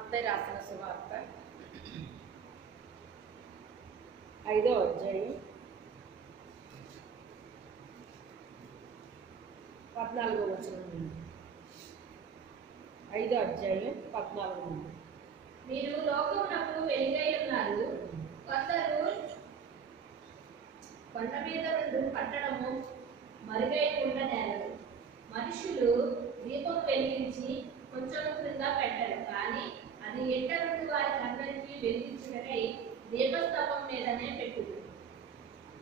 మత్తయి రాసిన సువార్త 5వ అధ్యాయం 14వ వచనం నుండి. 5వ అధ్యాయం 14 నుండి. మీరు లోకమునకు వెలుగై ఉన్నారు. కొందరు కొండ మీద నుండి పట్టణము మరుగై ఉండనేలరు. మనుషులు దీపం వెలిగించి కొంచెం క్రింద పెట్టరు, కానీ అది ఎంట నుండి వారికి అందరికీ వెలిగించుటకై దీపస్తంభం మీదనే పెట్టుదు.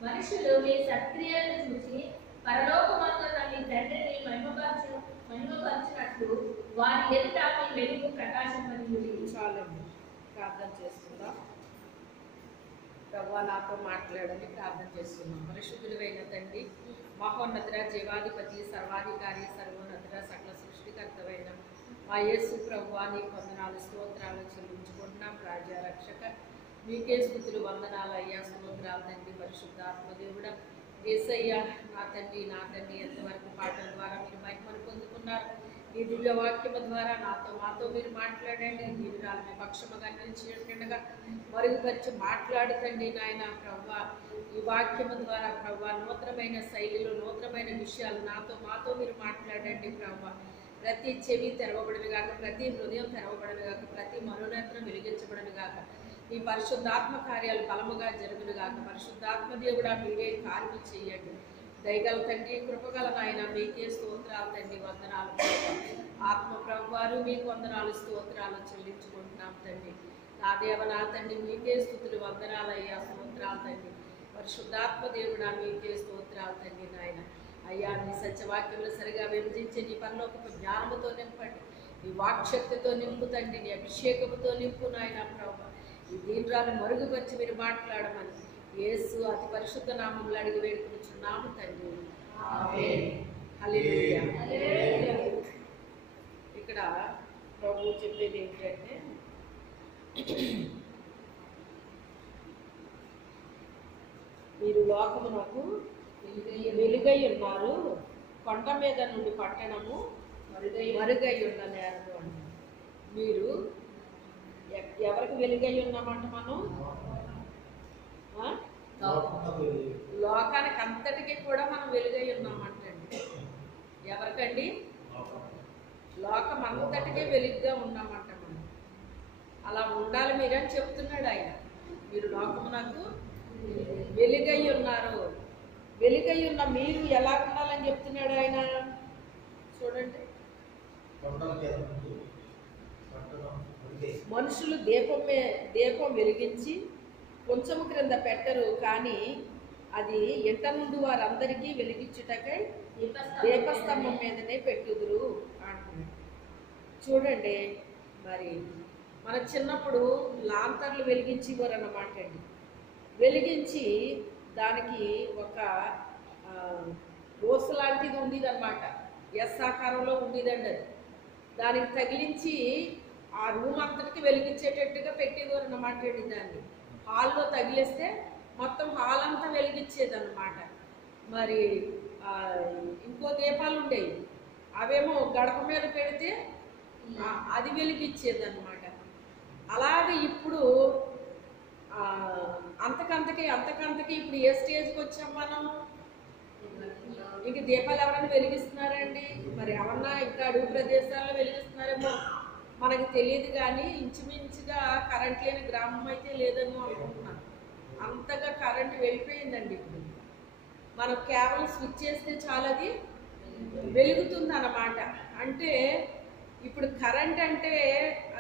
మనుషులు మీ సత్క్రియలను చూసి పరలోకమందున్న మీ తండ్రిని మహిమపరచినట్లు వారి ఎదుట మీ వెలుగు ప్రకాశింపనియుడి. చాలండి, ప్రార్థన చేసుకుందాం. ప్రభువా, నాతో మాట్లాడని ప్రార్థన చేస్తున్నాం. పరిశుద్ధులైన తండ్రి, మహోన్నతుడ, జీవాధిపతి, సర్వాధికారి, సర్వోన్నతుడ, సకల సృష్టికర్తవైన మా యేసు ప్రభువా, నీకు వందనాలు స్తోత్రాలు చెల్లించుకుంటున్నాం. రాజా రక్షక, మీకే స్తుతులు వందనాలు అయ్యా, స్తోత్రాలు తండ్రి. పరిశుద్ధాత్మదేవుడా, యేసయ్యా, నా తండ్రి ఎంతవరకు పాటల ద్వారా మీరు మహిమను పొందుకున్నారు. ఈ దివ్య వాక్యము ద్వారా మాతో మీరు మాట్లాడండి. దీనిరాలు మీ పక్షముగా నిలిచినట్టుగా మరుగుపరిచి మాట్లాడుతండి నాయన. ప్రభువా, ఈ వాక్యము ద్వారా ప్రభువా నూతనమైన శైలిలో నూతనమైన విషయాలు మాతో మీరు మాట్లాడండి. ప్రభువా, ప్రతి చెవి తెరవబడను గాక, ప్రతి హృదయం తెరవబడను గాక, ప్రతి మనోనేత్రం వెలిగించబడను గాక. ఈ పరిశుద్ధాత్మ కార్యాలు బలముగా జరుగును గాక. పరిశుద్ధాత్మ దేవుడా, మీరే కార్యము చేయండి. దయగల తండ్రి, కృపగల నాయన, మీకే స్తోత్రాలు తండ్రి, వందనాలు. ఆత్మ ప్రభువారు మీకు వందనాలు స్తోత్రాలు చెల్లించుకుంటున్నాం తండ్రి. నా దేవ నా తండ్రి, మీకే స్తుతులు వందనాలు అయ్యా, స్తోత్రాలు తండ్రి. పరిశుద్ధాత్మ దేవుడా, మీకే స్తోత్రాలు తండ్రి నాయన. అయ్యా, నీ సత్యవాక్యములు సరిగా విభజించి నీ పరలోకపు జ్ఞానముతో నింపండి, నీ వాక్శక్తితో నింపు తండ్రి, నీ అభిషేకముతో నింపు నాయన. ప్రభు, ఈ దీనిరాలు మరుగుపరిచి మీరు మాట్లాడమని యేసు అతి పరిశుద్ధ నామములో అడిగి వేడుకొనుచున్నాము తండ్రి. ఆమేన్. హల్లెలూయా. ఇక్కడ ప్రభు చెప్పేది ఏంటంటే, మీరు లోకమునకు వెలుగై ఉన్నారు, కొండ మీద నుండి పట్టణము మరుగై ఉన్న నేరము అంట. మీరు ఎవరికి వెలుగై ఉన్నామంట? మనం లోకానికి అంతటికి కూడా మనం వెలుగై ఉన్నామంటండి. ఎవరికండి? లోకం అంతటికే వెలుగుగా ఉన్నామంట మనం. అలా ఉండాలి మీరని చెప్తున్నాడు ఆయన. మీరు లోకమునకు వెలుగై ఉన్నారు. వెలుగై ఉన్న మీరు ఎలా ఉండాలని చెప్తున్నాడు ఆయన. చూడండి, మనుషులు దీపం వెలిగించి కొంచెం క్రింద పెట్టరు, కానీ అది ఎంట నుండి వారందరికీ వెలిగించుటకై దీపస్తంభం మీదనే పెట్టుదురు అంటున్నాడు. చూడండి, మరి మన చిన్నప్పుడు లాంతర్లు వెలిగించేవారు అన్నమాట అండి. వెలిగించి దానికి ఒక రోసు లాంటిది ఉండేది అనమాట. ఎస్ ఆకారంలో ఉండేదండి. అది దానికి తగిలించి ఆ రూమ్ అంతటికి వెలిగించేటట్టుగా పెట్టేవారు అన్నమాట అండి. దాన్ని హాల్లో తగిలిస్తే మొత్తం హాల్ అంతా వెలిగించేది అనమాట. మరి ఇంకో దీపాలు ఉండేవి, అవేమో గడప మీద పెడితే అది వెలిగించేది అనమాట. అలాగే ఇప్పుడు అంతకంతకి ఇప్పుడు ఏ స్టేజ్కి వచ్చాం మనం? ఇంక దీపాలు ఎవరైనా వెలిగిస్తున్నారండి? మరి ఎవరన్నా ఇంకా అడుగు ప్రదేశాల్లో వెలిగిస్తున్నారేమో మనకు తెలియదు, కానీ ఇంచుమించుగా కరెంట్ లేని గ్రామం అయితే లేదని అనుకుంటున్నాను. అంతగా కరెంట్ వెళ్ళిపోయిందండి. ఇప్పుడు మనం కేవలం స్విచ్ చేస్తే చాలా అది వెలుగుతుంది అన్నమాట. అంటే ఇప్పుడు కరెంట్ అంటే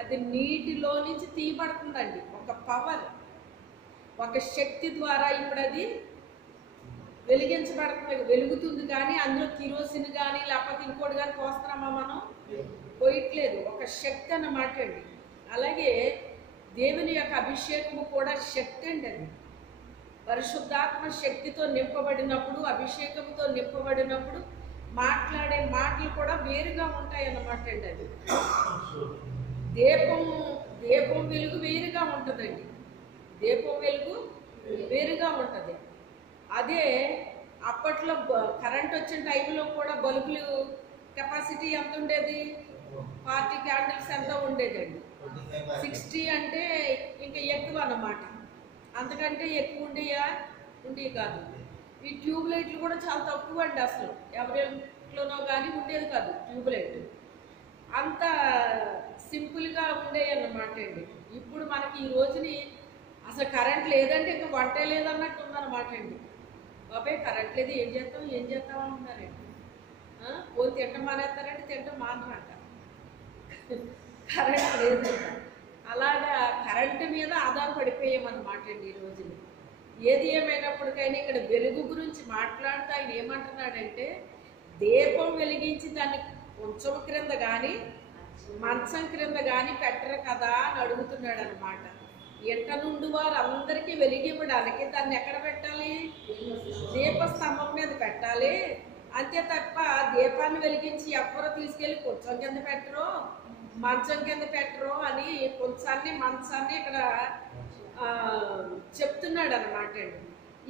అది నీటిలో నుంచి తీయబడుతుందండి. ఒక పవర్, ఒక శక్తి ద్వారా ఇప్పుడు అది వెలుగుతుంది. కానీ అందులో కిరోసిన్ కానీ లేకపోతే ఇంకోటి కానీ పోస్తున్నామా మనం? పోయట్లేదు. ఒక శక్తి అన్నమాట అండి. అలాగే దేవుని యొక్క అభిషేకము కూడా శక్తి అండి. అది పరిశుద్ధాత్మ శక్తితో నింపబడినప్పుడు, అభిషేకంతో నింపబడినప్పుడు మాట్లాడే మాటలు కూడా వేరుగా ఉంటాయి అన్నమాట అండి. అది దీపం వెలుగు వేరుగా ఉంటుందండి. దీపం వెలుగు వేరుగా ఉంటుంది. అదే అప్పట్లో కరెంట్ వచ్చిన టైంలో కూడా బల్బులు కెపాసిటీ ఎంత ఉండేది? 40 క్యాండిల్స్ ఎంత ఉండేదండి. 60 అంటే ఇంకా ఎక్కువ అన్నమాట. అంతకంటే ఎక్కువ ఉండేవి కాదు. ఈ ట్యూబ్ లైట్లు కూడా చాలా తక్కువ అండి. అసలు ఎవరింట్లోనో కానీ ఉండేది కాదు ట్యూబ్ లైట్. అంత సింపుల్గా ఉండేవి అన్నమాట అండి. ఇప్పుడు మనకి ఈ రోజుని అసలు కరెంట్ లేదంటే ఇంకా వంటే లేదన్నట్టు ఉందన్నమాట అండి. బాబాయ్ కరెంట్ లేదు, ఏం చేస్తాం అంటున్నారండి. పోయి తింటం మానేస్తారంటే తింటం మానరంట, కరెంట్ లేదంట. అలాగా కరెంటు మీద ఆధారపడిపోయామన్నమాట అండి ఈ రోజుని. ఏది ఏమైనప్పటికైనా ఇక్కడ వెలుగు గురించి మాట్లాడుతూ ఆయన ఏమంటున్నాడంటే, దీపం వెలిగించి దాన్ని కొంచెం క్రింద కానీ మంచం క్రింద కానీ పెట్టరు కదా అని అడుగుతున్నాడు అనమాట. ఎంట నుండి వారు అందరికీ వెలిగివ్వడానికి దాన్ని ఎక్కడ పెట్టాలి? దీపస్తంభం మీద పెట్టాలి. అంతే తప్ప దీపాన్ని వెలిగించి ఎవ్వరూ తీసుకెళ్ళి కొంచెం కింద పెట్టరు, మంచం కింద పెట్టరు అని కొంచాన్ని మంచాన్ని ఇక్కడ చెప్తున్నాడు అనమాట అండి.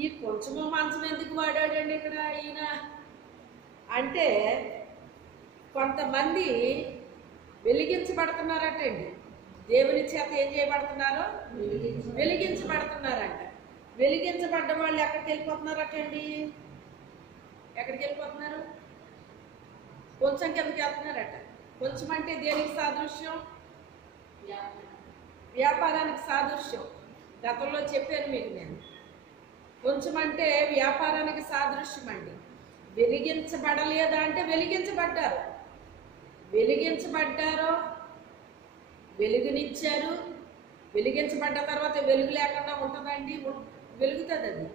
ఈ కొంచెము మంచం ఎందుకు వాడాడండి ఇక్కడ ఈయన అంటే, కొంతమంది వెలిగించబడుతున్నారటండి. దేవుని చేత ఏం చేయబడుతున్నారు? వెలిగించబడుతున్నారంట. వెలిగించబడ్డ వాళ్ళు ఎక్కడికి వెళ్ళిపోతున్నారటండి? ఎక్కడికి వెళ్ళిపోతున్నారు? కొంచెం కిందకి వెళ్తున్నారట. కొంచెం అంటే దేనికి సాదృశ్యం? వ్యాపారానికి సాదృశ్యం. గతంలో చెప్పాను మీకు నేను. కొంచెం అంటే వ్యాపారానికి సాదృశ్యం అండి. వెలిగించబడలేదా అంటే వెలిగించబడ్డారు. వెలిగించబడ్డారో వెలుగునిచ్చారు. వెలిగించబడ్డ తర్వాత వెలుగు లేకుండా ఉంటుందండి? వెలుగుతుంది. అది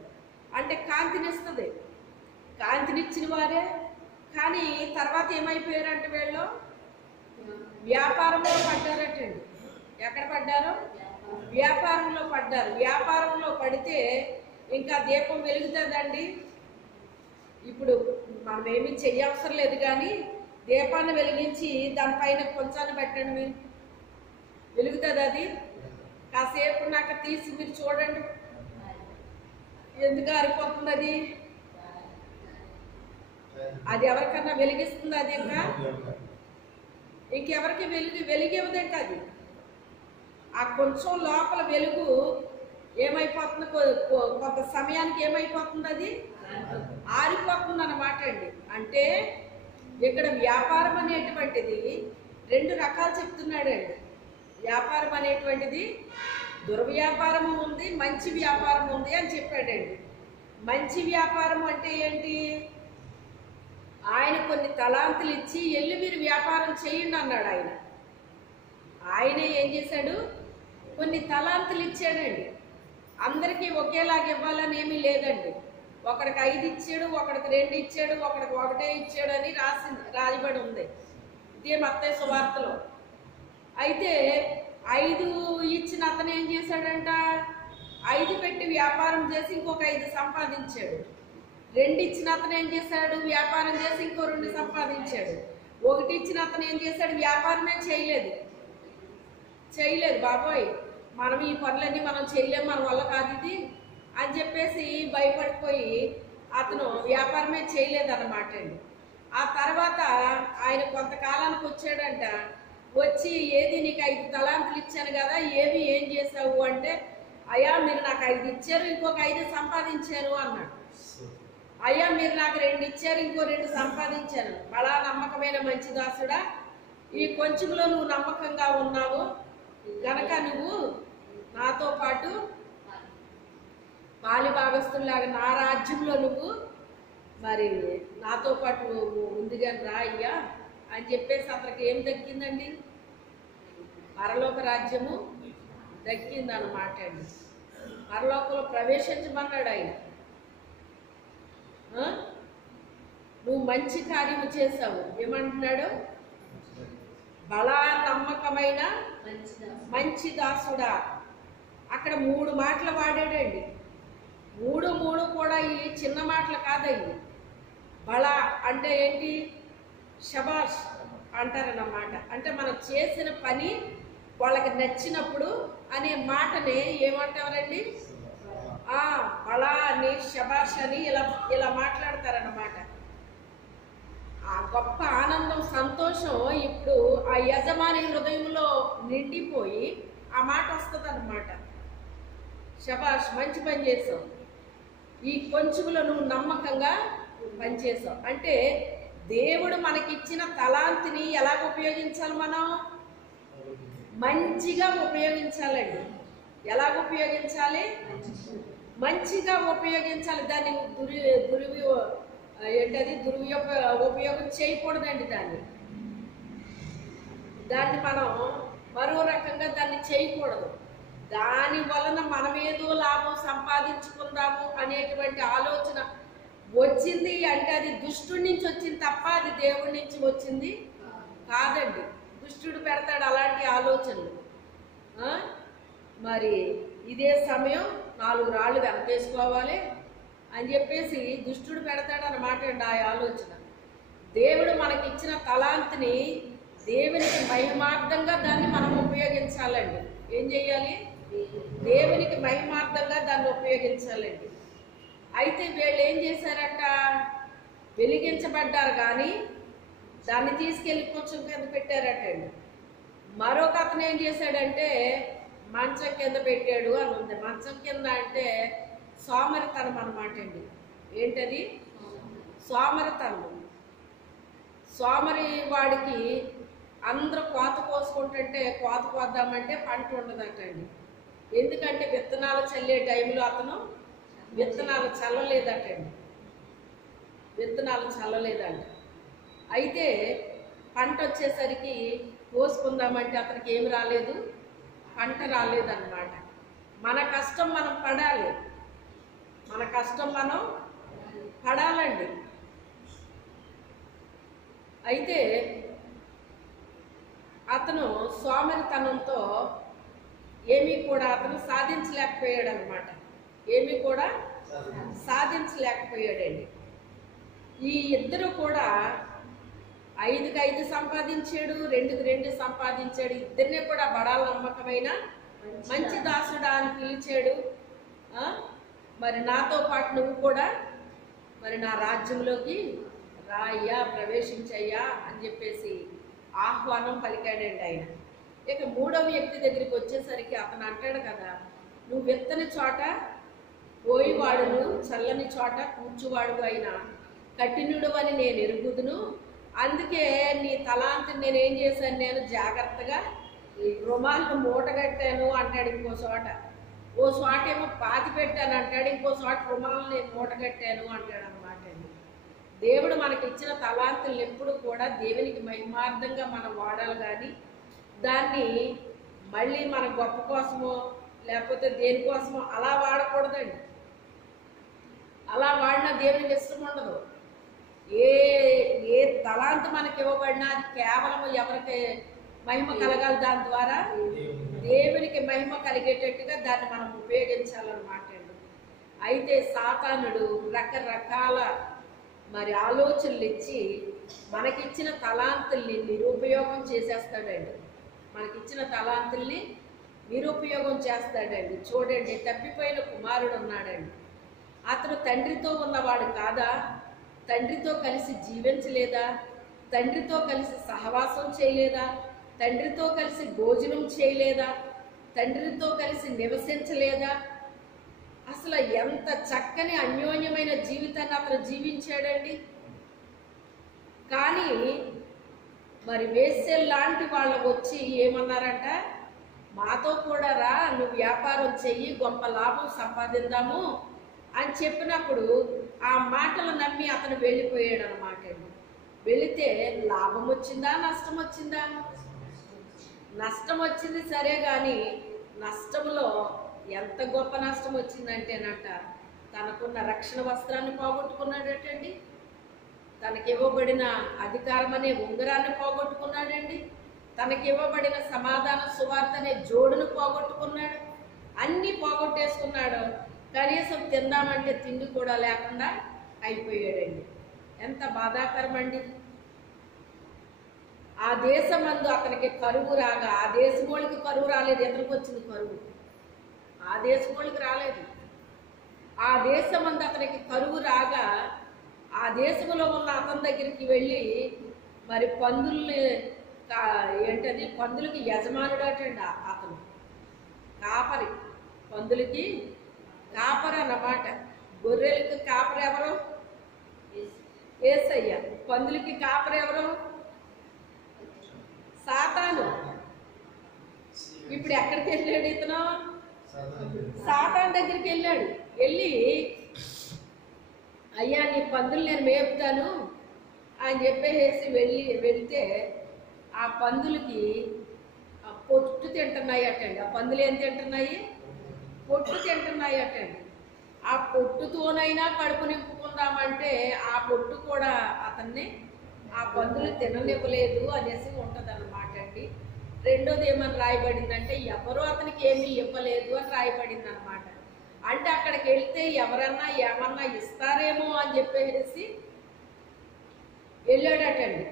అంటే కాంతినిస్తుంది. కాంతినిచ్చిన వారే. కానీ తర్వాత ఏమైపోయారంటే వీళ్ళు వ్యాపారంలో పడ్డారటండి. ఎక్కడ పడ్డారు? వ్యాపారంలో పడ్డారు. వ్యాపారంలో పడితే ఇంకా దీపం వెలుగుతుందండి. ఇప్పుడు మనం ఏమీ చెయ్యవసరం లేదు, కానీ దీపాన్ని వెలిగించి దానిపైన కొంచాన్ని పెట్టండి, మీరు వెలుగుతుంది. అది కాసేపు నాకు తీసి మీరు చూడండి, ఎందుకు ఆరిపోతుంది అది? అది ఎవరికన్నా వెలిగిస్తుంది? అది ఇంకెవరికి వెలిగివ్వదండి. అది ఆ కొంచెం లోపల వెలుగు ఏమైపోతుంది? కొంత సమయానికి ఏమైపోతుంది? అది ఆరిపోతుంది అన్నమాట అండి. అంటే ఇక్కడ వ్యాపారం అనేటువంటిది 2 రకాలు చెప్తున్నాడండి. వ్యాపారం అనేటువంటిది దుర్వ్యాపారం ఉంది, మంచి వ్యాపారం ఉంది అని చెప్పాడండి. మంచి వ్యాపారం అంటే ఏంటి? ఆయన కొన్ని తలాంతులు ఇచ్చి వెళ్ళి మీరు వ్యాపారం చేయండి అన్నాడు. ఆయన ఏం చేశాడు? కొన్ని తలాంతులు ఇచ్చాడండి. అందరికీ ఒకేలాగా ఇవ్వాలని ఏమీ లేదండి. ఒకడికి 5 ఇచ్చాడు, ఒకడికి 2 ఇచ్చాడు, ఒకడికి 1 ఇచ్చాడు అని రాయబడి ఉంది ఇదే మత్తయి సువార్తలో. అయితే 5 ఇచ్చిన అతను ఏం చేశాడంట? 5 పెట్టి వ్యాపారం చేసి ఇంకొక 5 సంపాదించాడు. 2 ఇచ్చిన అతను ఏం చేశాడు? వ్యాపారం చేసి ఇంకో 2 సంపాదించాడు. 1 ఇచ్చిన అతను ఏం చేశాడు? వ్యాపారమే చేయలేదు. బాబోయ్, మనం ఈ పనులన్నీ మనం చేయలేము, మన వల్ల కాదు ఇది అని చెప్పేసి భయపడిపోయి అతను వ్యాపారమే చేయలేదన్నమాట అండి. ఆ తర్వాత ఆయన కొంతకాలానికి వచ్చాడంట. వచ్చి ఏది నీకు 5 తలాంతులు ఇచ్చాను కదా, ఏం చేసావు అంటే, అయ్యా మీరు నాకు 5 ఇచ్చారు, ఇంకొక 5 సంపాదించాను అన్నాడు. అయ్యా మీరు నాకు 2 ఇచ్చారు, ఇంకో 2 సంపాదించాను. బలా నమ్మకమైన మంచి దాసుడా, ఈ కొంచెంలో నువ్వు నమ్మకంగా ఉన్నావు గనక నువ్వు నాతో పాటు పాలి భాగస్తుల్లాగా నా రాజ్యంలో నువ్వు మరి నాతో పాటు ముందుగా రా అయ్యా అని చెప్పేసి అతనికి ఏం దక్కిందండి? పరలోక రాజ్యము దక్కిందన్నమాట అండి. పరలోకంలో ప్రవేశించమన్నాడు ఆయన. నువ్వు మంచి కార్యము చేసావు. ఏమంటున్నాడు? బలా నమ్మకమైన మంచి దాసుడా. అక్కడ 3 మాటలు వాడాడండి. 3 కూడా ఈ చిన్న మాటలు కాదండి. బలా అంటే ఏంటి? షబాష్ అంటారన్నమాట. అంటే మనం చేసిన పని వాళ్ళకి నచ్చినప్పుడు అనే మాటని ఏమంటారండి? బలా అని, షబాష్ అని ఇలా మాట్లాడతారన్నమాట. ఆ గొప్ప ఆనందం, సంతోషం ఇప్పుడు ఆ యజమాని హృదయంలో నిండిపోయి ఆ మాట వస్తుంది అన్నమాట. శబాష్, మంచి పని చేసావు, ఈ కొంచెంలో నువ్వు నమ్మకంగా పనిచేసావు. అంటే దేవుడు మనకిచ్చిన తలాంతిని ఎలా ఉపయోగించాలి? మనం మంచిగా ఉపయోగించాలండి. ఎలాగ ఉపయోగించాలి? మంచిగా ఉపయోగించాలి. దాన్ని ఉపయోగం చేయకూడదండి. దాన్ని మనం మరో రకంగా దాన్ని చేయకూడదు. దాని వలన మనం ఏదో లాభం సంపాదించుకుందాము అనేటువంటి ఆలోచన వచ్చింది అంటే అది దుష్టుడి నుంచి వచ్చింది తప్ప అది దేవుడి నుంచి వచ్చింది కాదండి. దుష్టుడు పెడతాడు అలాంటి ఆలోచనలు. మరి ఇదే సమయం 4 రాళ్ళు వెనకేసుకోవాలి అని చెప్పేసి దుష్టుడు పెడతాడు అన్నమాట అండి ఆ ఆలోచన. దేవుడు మనకిచ్చిన తలాంతిని దేవునికి మహిమార్థంగా దాన్ని మనం ఉపయోగించాలండి. ఏం చేయాలి? దేవునికి మహిమార్థంగా దాన్ని ఉపయోగించాలండి. అయితే వీళ్ళు ఏం చేశారట? వెలిగించబడ్డారు కానీ దాన్ని తీసుకెళ్ళి కొంచెం కింద పెట్టారటండి. మరొక అతను ఏం చేశాడంటే మంచం కింద పెట్టాడు అని ఉంది. మంచం కింద అంటే సోమరితనం అన్నమాట అండి. ఏంటది? సోమరితనం. సోమరి వాడికి అందరూ కోత కోసుకుంటుంటే కోత కోద్దామంటే పంట ఉండదటండి. ఎందుకంటే విత్తనాలు చల్లే టైంలో అతను విత్తనాలు చల్లలేదటండి. అయితే పంట వచ్చేసరికి కోసుకుందామంటే అతనికి ఏమి రాలేదు, పంట రాలేదన్నమాట. మన కష్టం మనం పడాలి, పడాలండి. అయితే అతను సోమరితనంతో ఏమీ కూడా అతను సాధించలేకపోయాడు అన్నమాట. సాధించలేకపోయాడండి. ఈ ఇద్దరు కూడా 5కి 5 సంపాదించాడు, 2కి 2 సంపాదించాడు. ఇద్దరినే కూడా బడాల నమ్మకమైన మంచి దాసుడా అని పిలిచాడు. మరి నాతో పాటు నువ్వు కూడా మరి నా రాజ్యంలోకి రాయ్యా, ప్రవేశించయ్యా అని చెప్పేసి ఆహ్వానం పలికాడండి ఆయన. ఇక 3వ వ్యక్తి దగ్గరికి వచ్చేసరికి అతను అంటాడు కదా, నువ్వు విత్తని చోట పోయివాడును, చల్లని చోట కూర్చువాడు అయిన కఠినుడు అని నేను ఎరుగుదును. అందుకే నీ తలాంతిని నేనేం చేశాను, నేను జాగ్రత్తగా రుమాలను మూటగట్టాను అంటాడు. ఇంకో చోట ఏమో పాతి పెట్టాను అంటాడు, ఇంకో చోట రుమాలను నేను మూటగట్టాను అంటాడు అన్నమాట. దేవుడు మనకి ఇచ్చిన తలాంతులు ఎప్పుడు కూడా దేవునికి మహిమార్థంగా మనం వాడాలి కానీ దాన్ని మళ్ళీ మన గొప్ప కోసమో లేకపోతే దేనికోసమో అలా వాడకూడదండి. అలా వాడినా దేవునికి ఇష్టం ఉండదు. ఏ తలాంతు మనకి ఇవ్వబడినా అది కేవలం ఎవరికి మహిమ కలగాలి, దాని ద్వారా దేవునికి మహిమ కలిగేటట్టుగా దాన్ని మనం ఉపయోగించాలన్నమాట అండి. అయితే సాతానుడు రకరకాల మరి ఆలోచనలు ఇచ్చి మనకిచ్చిన తలాంతుల్ని నిరుపయోగం చేసేస్తాడండి. చూడండి, తప్పిపోయిన కుమారుడు ఉన్నాడండి. అతను తండ్రితో ఉన్నవాడు కాదా? తండ్రితో కలిసి జీవించలేదా? తండ్రితో కలిసి సహవాసం చేయలేదా? తండ్రితో కలిసి భోజనం చేయలేదా? తండ్రితో కలిసి నివసించలేదా? అసలు ఎంత చక్కని అన్యోన్యమైన జీవితాన్ని అతను జీవించాడండి. కానీ మరి వేశ్యల్లాంటి వాళ్ళు వచ్చి ఏమన్నారంట, మాతో కూడా రా, నువ్వు వ్యాపారం చెయ్యి, గొప్ప లాభం సంపాదిద్దాము అని చెప్పినప్పుడు ఆ మాటలు నమ్మి అతను వెళ్ళిపోయాడు అన్నమాట. వెళితే లాభం వచ్చిందా, నష్టం వచ్చిందా? నష్టం వచ్చింది సరే, కానీ నష్టంలో ఎంత గొప్ప నష్టం వచ్చిందంటేనట, తనకున్న రక్షణ వస్త్రాన్ని పోగొట్టుకున్నాడటండి, తనకి ఇవ్వబడిన అధికారం అనే ఉంగరాన్ని పోగొట్టుకున్నాడండి, తనకి ఇవ్వబడిన సమాధాన సువార్త అనే జోడును పోగొట్టుకున్నాడు. అన్నీ పోగొట్టేసుకున్నాడు. కనీసం తిందామంటే తిండి కూడా లేకుండా అయిపోయాడండి. ఎంత బాధాకరం అండి. ఆ దేశమందు అతనికి కరువు రాగా, ఆ దేశం వాళ్ళకి కరువు రాలేదు, ఎదురుకు వచ్చింది కరువు, ఆ దేశం వాళ్ళకి రాలేదు. ఆ దేశమందు అతనికి కరువు రాగా ఆ దేశంలో ఉన్న అతని దగ్గరికి వెళ్ళి మరి పందుల్ని ఏంటది పందులకి యజమానుడు అటండి అతను కాపరి, పందులకి కాపరి అన్నమాట. గొర్రెలకి కాపరి ఎవరు? యేసయ్య. పందులకి కాపరి ఎవరు? సాతాను. ఇప్పుడు ఎక్కడికి వెళ్ళాడు ఇతను? సాతాను దగ్గరికి వెళ్ళాడు. వెళ్ళి అయ్యా నీ పందులు నేను మేపుతాను అని చెప్పేసి వెళ్తే ఆ పందులకి పొట్టు తింటున్నాయి అటండి. ఆ పందులు ఏం తింటున్నాయి? పొట్టు తింటున్నాయి అటండి. ఆ పొట్టుతోనైనా కడుపు నింపుకుందామంటే ఆ పొట్టు కూడా అతన్ని ఆ పందులు తిననివ్వలేదు అనేసి ఉంటుంది అన్నమాట అండి. రెండోది ఏమని రాయబడిందంటే ఎవరో అతనికి ఏమీ ఇవ్వలేదు అని రాయబడింది అనమాట. అంటే అక్కడికి వెళ్తే ఎవరన్నా ఏమన్నా ఇస్తారేమో అని చెప్పేసి వెళ్ళాడటండి.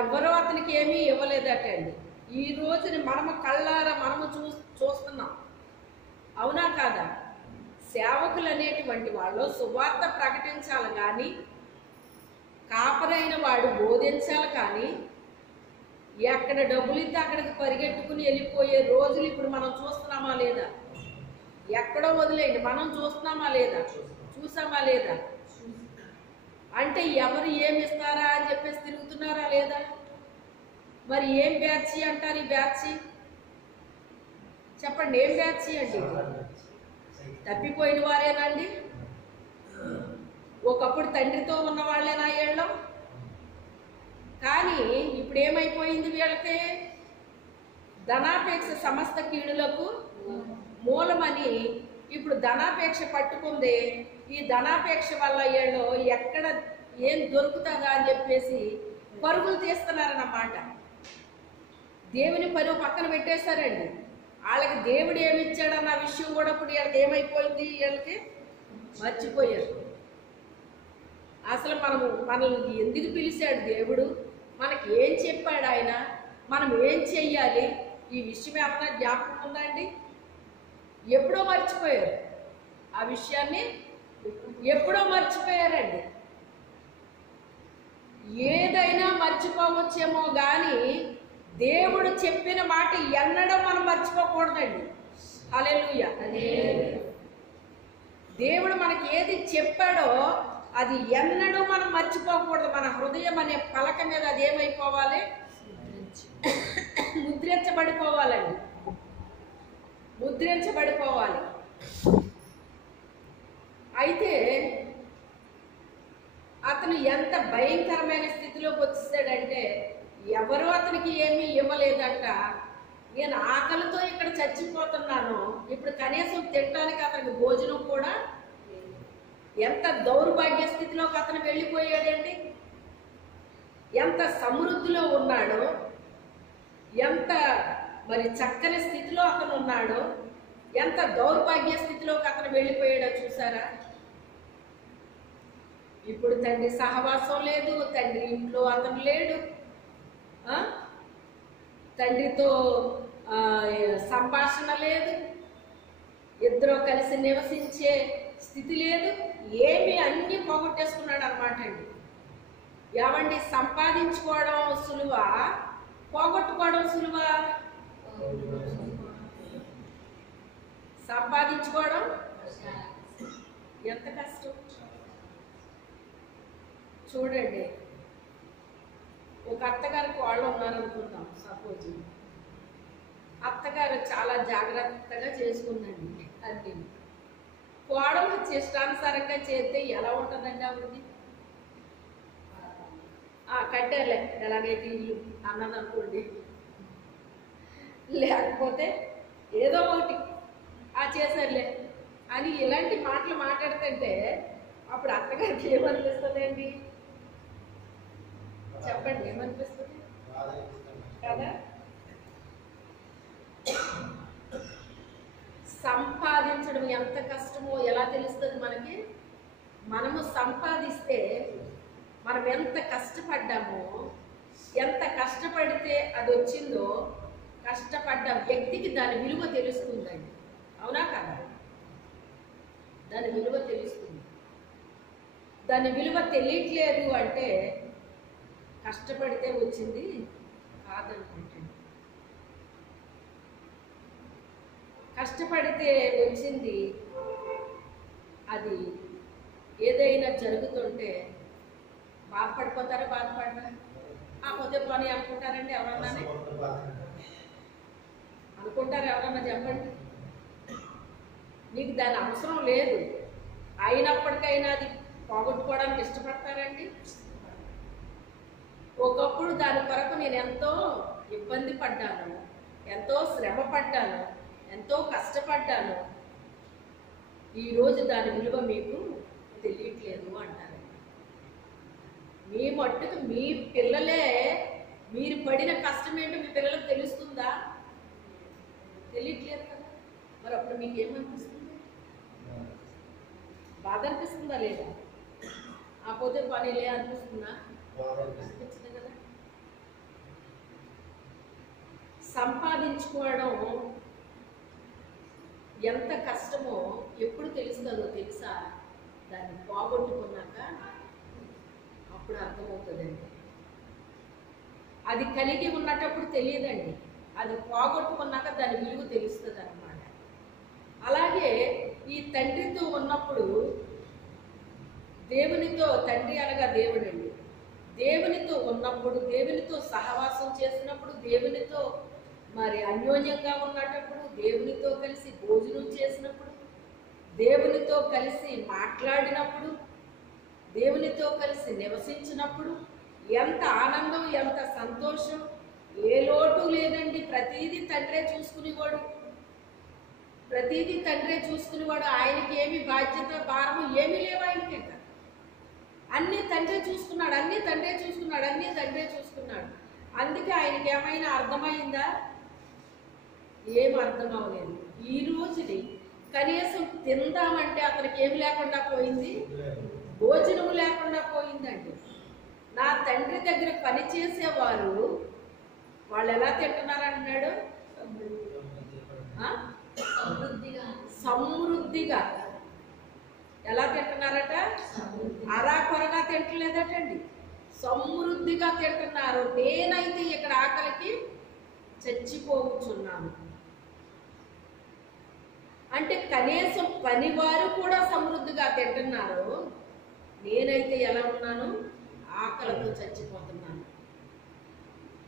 ఎవరో అతనికి ఏమీ ఇవ్వలేదటండి. ఈ రోజుని మనము కళ్ళారా మనము చూస్తున్నాం, అవునా కాదా? సేవకులు అనేటువంటి వాళ్ళు సువార్త ప్రకటించాలి కానీ, కాపరైన వాడు బోధించాలి కానీ, ఎక్కడ డబ్బులు ఇస్తే అక్కడికి పరిగెట్టుకుని వెళ్ళిపోయే రోజులు ఇప్పుడు మనం చూస్తున్నామా లేదా? ఎక్కడో వదిలేయండి, మనం చూస్తున్నామా లేదా? చూసామా లేదా? అంటే ఎవరు ఏమి ఇస్తారా అని చెప్పేసి తిరుగుతున్నారా లేదా? మరి ఏం బ్యాచ్ అంటారు? ఈ బ్యాచ్ చెప్పండి, ఏం బ్యాచ్ అండి? తప్పిపోయిన వారేనండి? ఒకప్పుడు తండ్రితో ఉన్న వాళ్ళేనా వీళ్ళం? కానీ ఇప్పుడు ఏమైపోయింది వీళ్ళకి? ధనాపేక్ష సమస్త కీడులకు మూలమని ఇప్పుడు ధనాపేక్ష పట్టుకుంది. ఈ ధనాపేక్ష వల్ల వీళ్ళు ఎక్కడ ఏం దొరుకుతుందా అని చెప్పేసి పరుగులు తీస్తున్నారన్నమాట. దేవుని పని పక్కన పెట్టేశారండి. వాళ్ళకి దేవుడు ఏమి ఇచ్చాడన్న విషయం కూడా ఇప్పుడు వీళ్ళకి ఏమైపోయింది? వీళ్ళకి మర్చిపోయారు. అసలు మనల్ని ఎందుకు పిలిచాడు దేవుడు, మనకి ఏం చెప్పాడు ఆయన, మనం ఏం చెయ్యాలి, ఈ విషయం ఏమన్నా జ్ఞాపకం ఉందా అండి? ఎప్పుడో మర్చిపోయారు. ఆ విషయాన్ని ఎప్పుడో మర్చిపోయారండి. ఏదైనా మర్చిపోవచ్చేమో కానీ దేవుడు చెప్పిన మాట ఎన్నడూ మనం మర్చిపోకూడదండి. హల్లెలూయా. దేవుడు మనకి ఏది చెప్పాడో అది ఎన్నడూ మనం మర్చిపోకూడదు. మన హృదయం అనే పలక మీద అది ఏమైపోవాలి? ముద్రించబడిపోవాలండి. ముద్రించబడిపోవాలి. అయితే అతను ఎంత భయంకరమైన స్థితిలోకి వచ్చేసాడంటే ఎవరు అతనికి ఏమీ ఇవ్వలేదట. నేను ఆకలితో ఇక్కడ చచ్చిపోతున్నాను, ఇప్పుడు కనీసం తినడానికి అతనికి భోజనం కూడా. ఎంత దౌర్భాగ్య స్థితిలోకి అతను వెళ్ళిపోయాడండి. ఎంత సమృద్ధిలో ఉన్నాడో, ఎంత మరి చక్కని స్థితిలో అతను ఉన్నాడో, ఎంత దౌర్భాగ్య స్థితిలోకి అతను వెళ్ళిపోయాడో చూసారా? ఇప్పుడు తండ్రి సహవాసం లేదు, తండ్రి ఇంట్లో అతను లేడు, తండ్రితో సంభాషణ లేదు, ఇద్దరు కలిసి నివసించే స్థితి లేదు, ఏమి అన్ని పోగొట్టేసుకున్నాడు అనమాట అండి. ఏమండి, సంపాదించుకోవడం సులువా, పోగొట్టుకోవడం సులువా? సంపాదించుకోవడం ఎంత కష్టం చూడండి. ఒక అత్తగారికి వాళ్ళు ఉన్నారనుకుందాం, సపోజ్. అత్తగారు చాలా జాగ్రత్తగా చేసుకుందండి అన్ని. కోడలు వచ్చి ఇష్టానుసారంగా చేస్తే ఎలా ఉంటుందండి ఆవిడది? కట్టారులే ఎలాగైతే ఇల్లు అన్నదనుకోండి, లేకపోతే ఏదో ఒకటి చేశారులే అని ఇలాంటి మాటలు మాట్లాడుతుంటే అప్పుడు అత్తగారికి ఏమనిపిస్తుందండి? చెప్పండి, ఏమనిపిస్తుంది కదా? సంపాదించడం ఎంత కష్టమో ఎలా తెలుస్తుంది మనకి? మనము సంపాదిస్తే మనం ఎంత కష్టపడ్డామో, ఎంత కష్టపడితే అది వచ్చిందో, కష్టపడ్డ వ్యక్తికి దాని విలువ తెలుస్తుందండి. అవునా కదా? దాని విలువ తెలుస్తుంది. దాని విలువ తెలియట్లేదు అంటే కష్టపడితే వచ్చింది కాదనుకుంటాను. కష్టపడితే వచ్చింది అది ఏదైనా జరుగుతుంటే బాధపడిపోతారా? బాధపడరా? పోతే పని అనుకుంటారండి ఎవరన్నా? అనుకుంటారు ఎవరన్నా? చెప్పండి. నీకు దాని అవసరం లేదు అయినప్పటికైనా అది పోగొట్టుకోవడానికి ఇష్టపడతారండి? ఒకప్పుడు దాని కొరకు నేను ఎంతో ఇబ్బంది పడ్డాను, ఎంతో శ్రమ పడ్డాను, ఎంతో కష్టపడ్డాను. ఈరోజు దాని విలువ మీకు తెలియట్లేదు అంటారు. మీ మట్టుకు మీ పిల్లలే మీరు పడిన కష్టం ఏంటో మీ పిల్లలకు తెలుస్తుందా? తెలియట్లేదు కదా. మరి అప్పుడు మీకు ఏమనిపిస్తుంది? బాధ అనిపిస్తుందా లేదా? పోతే పనిలే అనిపిస్తుందా? అనిపించింది కదా. సంపాదించుకోవడం ఎంత కష్టమో ఎప్పుడు తెలుస్తుందో తెలుసా? దాన్ని పోగొట్టుకున్నాక అప్పుడు అర్థమవుతుందండి. అది కలిగి ఉన్నటప్పుడు తెలియదండి, అది పోగొట్టుకున్నాక దాని విలువ తెలుస్తుంది అన్నమాట. అలాగే ఈ తండ్రితో ఉన్నప్పుడు దేవునితో, తండ్రి అనగా దేవుడండి, దేవునితో ఉన్నప్పుడు, దేవునితో సహవాసం చేసినప్పుడు, దేవునితో మరి అన్యోన్యంగా ఉన్నటప్పుడు, దేవునితో కలిసి భోజనం చేసినప్పుడు, దేవునితో కలిసి మాట్లాడినప్పుడు, దేవునితో కలిసి నివసించినప్పుడు ఎంత ఆనందం, ఎంత సంతోషం, ఏ లోటు లేదండి. ప్రతీదీ తండ్రే చూసుకునేవాడు, ప్రతీదీ తండ్రే చూసుకునేవాడు. ఆయనకి ఏమి బాధ్యత, భారము ఏమీ లేవు ఆయనకి. అన్నీ తండ్రే చూసుకున్నాడు, అన్నీ తండ్రే చూసుకున్నాడు, అన్నీ తండ్రే చూసుకున్నాడు. అందుకే ఆయనకి ఏమైనా అర్థమైందా? ఏం అర్థం అవ్వలేదు. ఈ రోజుని కనీసం తిందామంటే అతనికి ఏమి లేకుండా పోయింది, భోజనము లేకుండా పోయిందండి. నా తండ్రి దగ్గర పనిచేసేవారు వాళ్ళు ఎలా తింటున్నారు అంటున్నాడు? సమృద్ధిగా. ఎలా తింటున్నారట? అరాకొరగా తింటలేదటండి, సమృద్ధిగా తింటున్నారు. నేనైతే ఇక్కడ ఆకలికి చచ్చిపోవచ్చున్నాను అంటే కనీసం పనివారు కూడా సమృద్ధిగా తింటున్నారు, నేనైతే ఎలా ఉన్నాను? ఆకలితో చచ్చిపోతున్నాను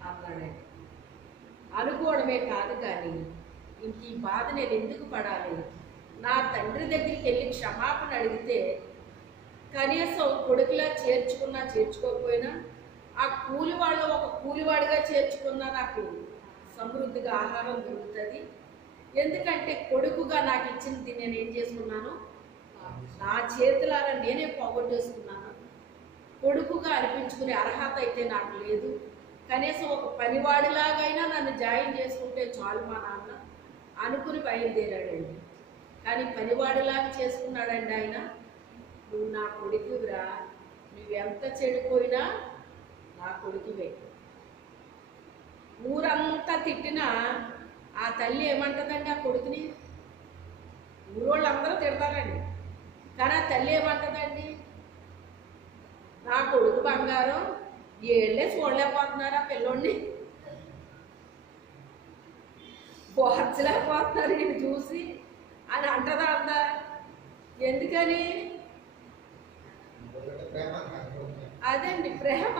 అన్నాడండి. అనుకోవడమే కాదు కానీ ఇంక ఈ బాధ నేను ఎందుకు పడాలి? నా తండ్రి దగ్గరికి వెళ్ళి క్షమాపణ అడిగితే కనీసం కొడుకులా చేర్చుకున్నా చేర్చుకోకపోయినా ఆ కూలివాళ్ళు ఒక కూలివాడిగా చేర్చుకున్నా నాకు సమృద్ధిగా ఆహారం దొరుకుతుంది. ఎందుకంటే కొడుకుగా నాకు ఇచ్చింది నేను ఏం చేసుకున్నాను? నా చేతులారా నేనే పోగొట్టేసుకున్నాను. కొడుకుగా అనిపించుకునే అర్హత అయితే నాకు లేదు. కనీసం ఒక పనివాడిలాగైనా నన్ను జాయిన్ చేసుకుంటే చాలు మా నాన్న అనుకుని బయలుదేరాడండి. కానీ పనివాడిలాగా చేసుకున్నాడండి ఆయన. నువ్వు నా కొడుకురా, నువ్వెంత చెడిపోయినా నా కొడుకువే. ఊరంతా తిట్టినా ఆ తల్లి ఏమంటుందండి ఆ కొడుకుని? ఊరోళ్ళందరూ తిడతారండి, కానీ ఆ తల్లి ఏమంటుందండి? నా కొడుకు బంగారం, ఏళ్ళే చూడలేకపోతున్నారా పిల్లోడిని, పోర్చలేకపోతున్నారు నేను చూసి అని అంటదా అందా? ఎందుకని? అదండి ప్రేమ.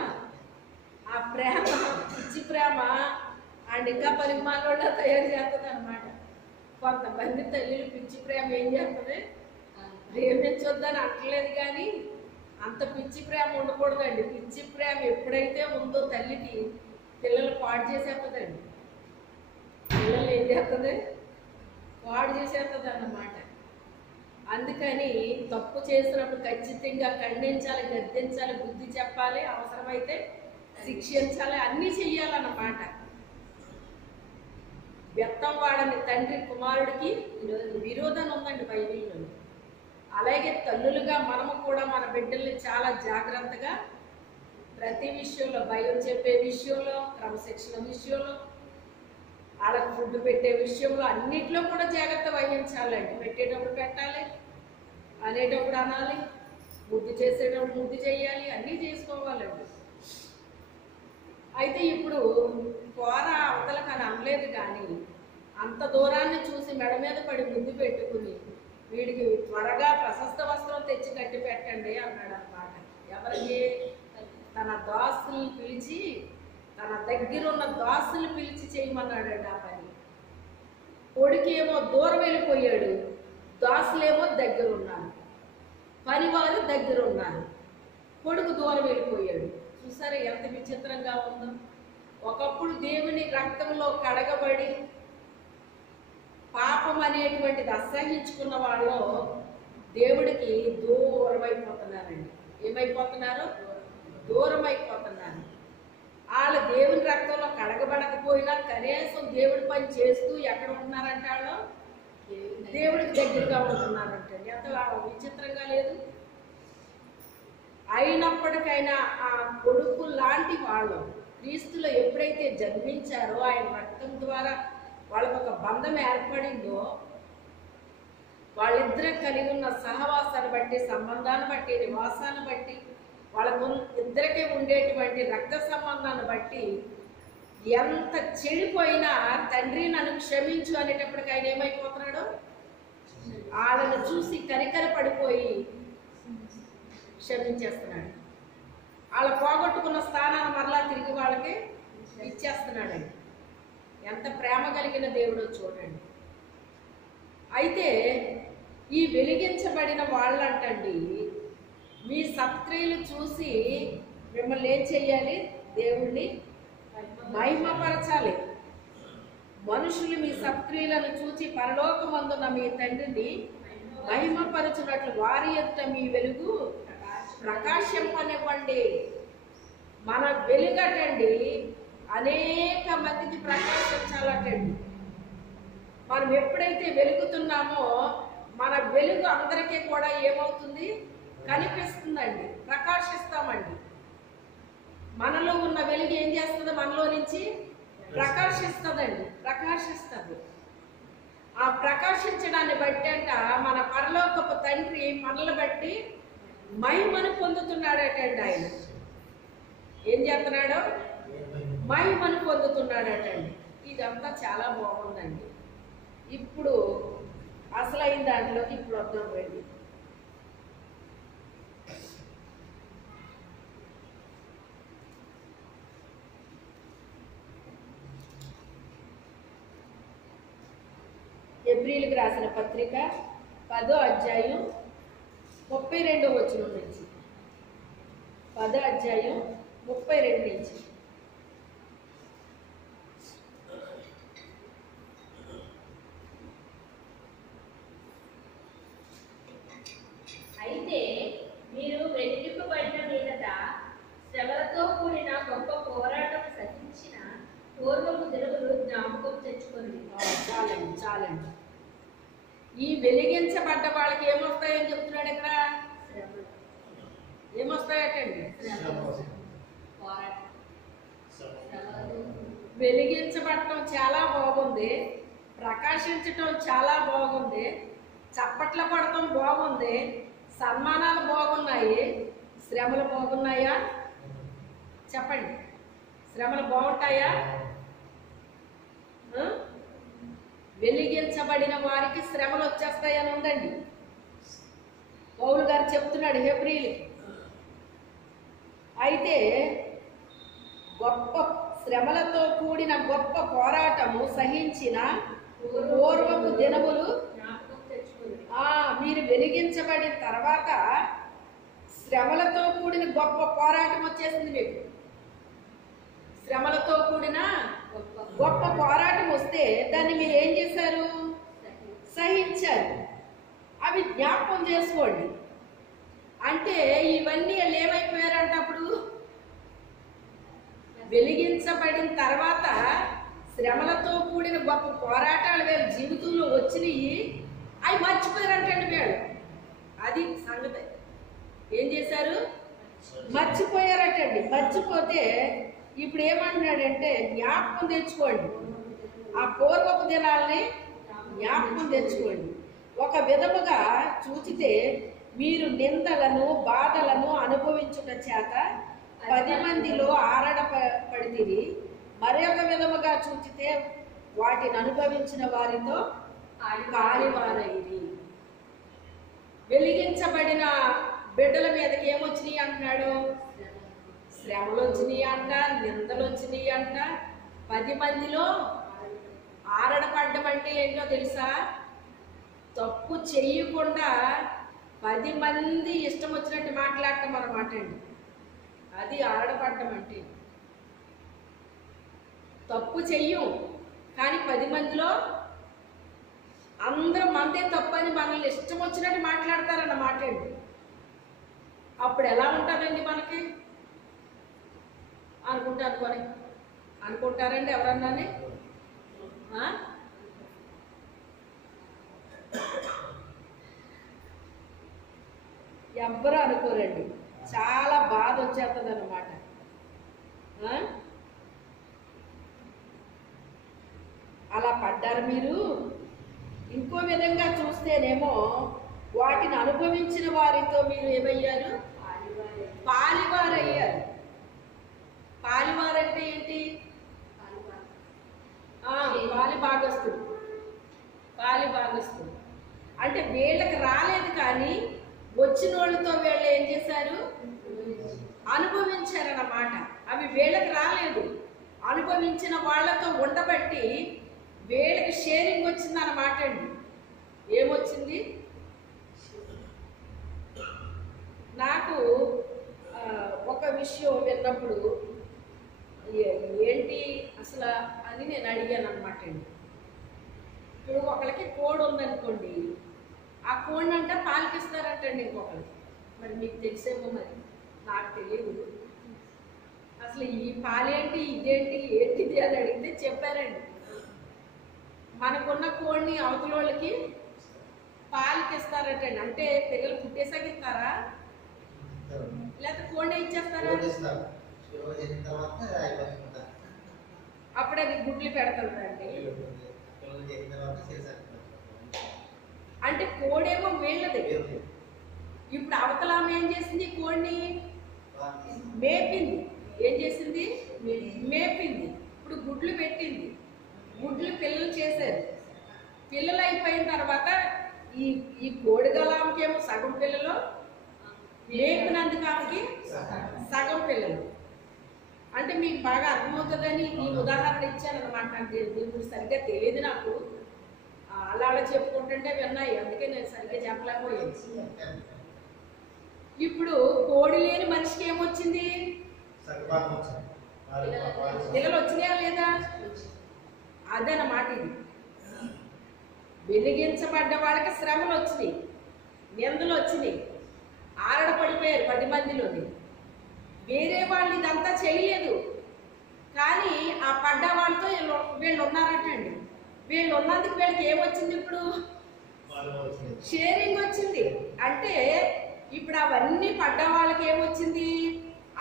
ఆ ప్రేమ, పిచ్చి ప్రేమ అండ్ ఇంకా పరిమాణంలో తయారు చేస్తుంది అనమాట. కొంతమంది తల్లిలు పిచ్చి ప్రేమ ఏం చేస్తుంది? ప్రేమించొద్దని అంటలేదు కానీ అంత పిచ్చి ప్రేమ ఉండకూడదండి. పిచ్చి ప్రేమ ఎప్పుడైతే ఉందో తల్లికి పిల్లలు పాడు చేసేస్తుందండి. పిల్లలు ఏం చేస్తుంది? పాడు చేసేస్తుంది అన్నమాట. అందుకని తప్పు చేసినప్పుడు ఖచ్చితంగా ఖండించాలి, గద్దించాలి, బుద్ధి చెప్పాలి, అవసరమైతే శిక్షించాలి, అన్నీ చెయ్యాలన్నమాట. వ్యర్థం వాడని తండ్రి కుమారుడికి విరోధం ఉందండి బైబిల్లో. అలాగే తల్లులుగా మనము కూడా మన బిడ్డల్ని చాలా జాగ్రత్తగా ప్రతి విషయంలో, భయం చెప్పే విషయంలో, క్రమశిక్షణ విషయంలో, వాళ్ళకి ఫుడ్ పెట్టే విషయంలో అన్నిట్లో కూడా జాగ్రత్త వహించాలండి. పెట్టేటప్పుడు పెట్టాలి, అనేటప్పుడు అనాలి, ముద్దు చేసేటప్పుడు ముద్దు చేయాలి, అన్నీ చేసుకోవాలండి. అయితే ఇప్పుడు కూర అవతలకు అని అనలేదు, కానీ అంత దూరాన్ని చూసి మెడ మీద పడి ముద్దు పెట్టుకుని వీడికి త్వరగా ప్రశస్త వస్త్రం తెచ్చి కట్టి పెట్టండి అన్నాడు అన్నమాట. ఎవరికి? తన దాసుల్ని పిలిచి, తన దగ్గర ఉన్న దాసుల్ని పిలిచి చేయమన్నాడండి ఆ పని. కొడుకేమో దూరం వెళ్ళిపోయాడు, దాసులేమో దగ్గర ఉన్నారు, పనివారు దగ్గర ఉన్నారు, కొడుకు దూరం వెళ్ళిపోయాడు. చూసారా ఎంత విచిత్రంగా ఉందో? ఒకప్పుడు దేవుని రక్తంలో కడగబడి పాపం అనేటువంటిది అసహించుకున్న వాళ్ళు దేవుడికి దూరం అయిపోతున్నారండి. ఏమైపోతున్నారు? దూరం అయిపోతున్నారు. వాళ్ళు దేవుని రక్తంలో కడగబడకపోయినా కనీసం దేవుడి పని చేస్తూ ఎక్కడ ఉంటున్నారంటే వాళ్ళు దేవుడికి దగ్గరగా ఉంటున్నారంటే ఎంత విచిత్రంగా లేదు? అయినప్పటికైనా ఆ కొడుకు లాంటి వాళ్ళు క్రీస్తులో ఎప్పుడైతే జన్మించారో, ఆయన రక్తం ద్వారా వాళ్ళకు ఒక బంధం ఏర్పడిందో, వాళ్ళిద్దరూ కలిగి ఉన్న సహవాసాన్ని బట్టి, సంబంధాన్ని బట్టి, నివాసాన్ని బట్టి, వాళ్ళకు ఇద్దరికే ఉండేటువంటి రక్త సంబంధాన్ని బట్టి ఎంత చెడిపోయినా తండ్రి నన్ను క్షమించు అనేటప్పటికి ఆయన ఏమైపోతున్నాడు? వాళ్ళని చూసి కనికర పడిపోయి క్షమించేస్తున్నాడు. వాళ్ళ పోగొట్టుకున్న స్థానాన్ని మరలా తిరిగి వాళ్ళకి ఇచ్చేస్తున్నాడండి. ఎంత ప్రేమ కలిగిన దేవుడో చూడండి. అయితే ఈ వెలిగించబడిన వాళ్ళంటండి మీ సత్క్రియలు చూసి మిమ్మల్ని ఏం చెయ్యాలి? దేవుణ్ణి మహిమపరచాలి. మనుషులు మీ సత్క్రియలను చూచి పరలోకమందున్న మీ తండ్రిని మహిమపరచునట్లు వారి యొక్క మీ వెలుగు ప్రకాశింపనివ్వండి. మన వెలుగటండి అనేక మందికి ప్రకాశించాలటండి. మనం ఎప్పుడైతే వెలుగుతున్నామో మన వెలుగు అందరికీ కూడా ఏమవుతుంది? కనిపిస్తుందండి, ప్రకాశిస్తామండి. మనలో ఉన్న వెలుగు ఏం చేస్తుంది? మనలో నుంచి ప్రకాశిస్తుందండి, ప్రకాశిస్తుంది. ఆ ప్రకాశించడాన్ని బట్టి అంట మన పరలోకపు తండ్రి మనల్ని బట్టి మహిమను పొందుతున్నాడటండి. ఆయన ఏం చేస్తున్నాడు? మహిమను పొందుతున్నాడటండి. ఇదంతా చాలా బాగుందండి. ఇప్పుడు అసలైన దాంట్లోకి ఇప్పుడు వద్దాం రండి. ఎబ్రీలకు రాసిన పత్రిక 10వ అధ్యాయం 32వ వచనం నుంచి, 10వ అధ్యాయం 32 నుంచి. అయితే మీరు వెలిగింపబడిన మీదట శ్రమలతో కూడిన గొప్ప పోరాటం సహించిన పూర్వపు దినములు జ్ఞాపకం తెచ్చుకోండి. చాలండి, చాలండి. ఈ వెలిగించబడ్డ వాళ్ళకి ఏమొస్తాయని చెప్తున్నాడు ఇక్కడ? ఏమొస్తాయటండి? వెలిగించబడటం చాలా బాగుంది, ప్రకాశించటం చాలా బాగుంది, చప్పట్లు కొడటం బాగుంది, సన్మానాలు బాగున్నాయి. శ్రమలు బాగున్నాయా? చెప్పండి, శ్రమలు బాగుంటాయా? వెలిగించబడిన వారికి శ్రమలు వచ్చేస్తాయని ఉందండి. పౌలు గారు చెప్తున్నాడు హెబ్రీయులకి. అయితే గొప్ప శ్రమలతో కూడిన గొప్ప పోరాటము సహించిన పూర్వపు దినములు జ్ఞాపకం తెచ్చుకోండి. మీరు వెలిగించబడిన తర్వాత శ్రమలతో కూడిన గొప్ప పోరాటం వచ్చేసింది మీకు. శ్రమలతో కూడిన గొప్ప పోరాటం వస్తే దాన్ని మీరు ఏం చేశారు? సహించారు. అవి జ్ఞాపకం చేసుకోండి. అంటే ఇవన్నీ వాళ్ళు ఏమైపోయారంట? అప్పుడు వెలిగించబడిన తర్వాత శ్రమలతో కూడిన గొప్ప పోరాటాలు వీళ్ళ జీవితంలో వచ్చినాయి, అవి మర్చిపోయారంటండి వీళ్ళు. అది సంగతి. ఏం చేశారు? మర్చిపోయారటండి. మర్చిపోతే ఇప్పుడు ఏమంటున్నాడంటే జ్ఞాపకం తెచ్చుకోండి. ఆ పూర్వపు దినాలని జ్ఞాపకం తెచ్చుకోండి. ఒక విధముగా చూచితే మీరు నిందలను బాధలను అనుభవించుట చేత 10 మందిలో ఆరడపడితిరి. మరొక విధముగా చూచితే వాటిని అనుభవించిన వారితో కాలివారైరి. వెలిగించబడిన బిడ్డల మీదకి ఏమొచ్చినాయి అంటున్నాడు? శ్రమలు వచ్చినాయి అంట, నిందలు వచ్చినాయి అంట. 10 మందిలో ఆరడపడ్డం అంటే ఏంటో తెలుసా? తప్పు చెయ్యకుండా 10 మంది ఇష్టం వచ్చినట్టు మాట్లాడటం అన్నమాట అండి. అది ఆరడపడ్డం అంటే. తప్పు చెయ్యం కానీ 10 మందిలో అందరూ మనదే తప్పు అని మనల్ని ఇష్టం వచ్చినట్టు మాట్లాడతారన్నమాట అండి. అప్పుడు ఎలా ఉంటుందండి మనకి? అనుకుంటారండి ఎవరన్నానే? ఎవ్వరూ అనుకోరండి. చాలా బాధ వచ్చేస్తుంది అన్నమాట. అలా పడ్డారు మీరు. ఇంకో విధంగా చూస్తేనేమో వాటిని అనుభవించిన వారితో మీరు ఏమయ్యారు? పాలివారయ్యారు. పాలివారంటే ఏంటి? పాలి భాగస్తుడు అంటే వీళ్ళకి రాలేదు కానీ వచ్చిన వాళ్ళతో వీళ్ళు ఏం చేశారు? అనుభవించారన్నమాట. అవి వీళ్ళకి రాలేదు, అనుభవించిన వాళ్ళతో ఉండబట్టి వీళ్ళకి షేరింగ్ వచ్చిందన్నమాట అండి. ఏమొచ్చింది? నాకు ఒక విషయం విన్నప్పుడు ఏంటి అసలు అని నేను అడిగాను అనమాట అండి. ఇప్పుడు ఒకళ్ళకి కోడి ఉందనుకోండి, ఆ కోడిని అంటే పాలకిస్తారంటండి ఇంకొకరికి. మరి మీకు తెలిసేమో, మరి నాకు తెలియదు. అసలు ఈ పాలేంటి, ఇదేంటి, ఏంటిది అని అడిగితే చెప్పారండి. మనకున్న కోడిని అవతల వాళ్ళకి పాలకిస్తారటండి. అంటే పిల్లలు పుట్టేసాక ఇస్తారా, లేకపోతే కోడిని ఇచ్చేస్తారా? అప్పుడే అది గుడ్లు పెడతాడండి. అంటే కోడేమో వీళ్ళది. ఇప్పుడు అవతల ఆమె ఏం చేసింది? కోడిని మేపింది. ఏం చేసింది? మేపింది. ఇప్పుడు గుడ్లు పెట్టింది. గుడ్లు పిల్లలు చేశారు. పిల్లలు అయిపోయిన తర్వాత ఈ కోడి గలాంకేమో సగం పిల్లలు, మేపినందుకు ఆమెకి సగం పిల్లలు. అంటే మీకు బాగా అర్థమవుతుందని ఈ ఉదాహరణ ఇచ్చాను అనమాట. నాకు దీని సరిగ్గా తెలియదు. నాకు అలా అలా చెప్పుకుంటుంటే విన్నాయి, అందుకే నేను సరిగ్గా చెప్పలేకపోయాను. ఇప్పుడు కోడి లేని మనిషికి ఏమొచ్చింది? పిల్లలు వచ్చినాయా లేదా? అదనమాట. ఇది వెలిగించబడ్డ వాళ్ళకి శ్రమలు వచ్చినాయి, నిందలు వచ్చినాయి, ఆరడపడిపోయారు 10 మందిలోని. వేరే వాళ్ళు ఇదంతా చేయలేదు కానీ ఆ పడ్డ వాళ్ళతో వీళ్ళు ఉన్నారటండి. వీళ్ళు ఉన్నందుకు వీళ్ళకి ఏమొచ్చింది? ఇప్పుడు షేరింగ్ వచ్చింది. అంటే ఇప్పుడు అవన్నీ పడ్డ వాళ్ళకి ఏమొచ్చింది?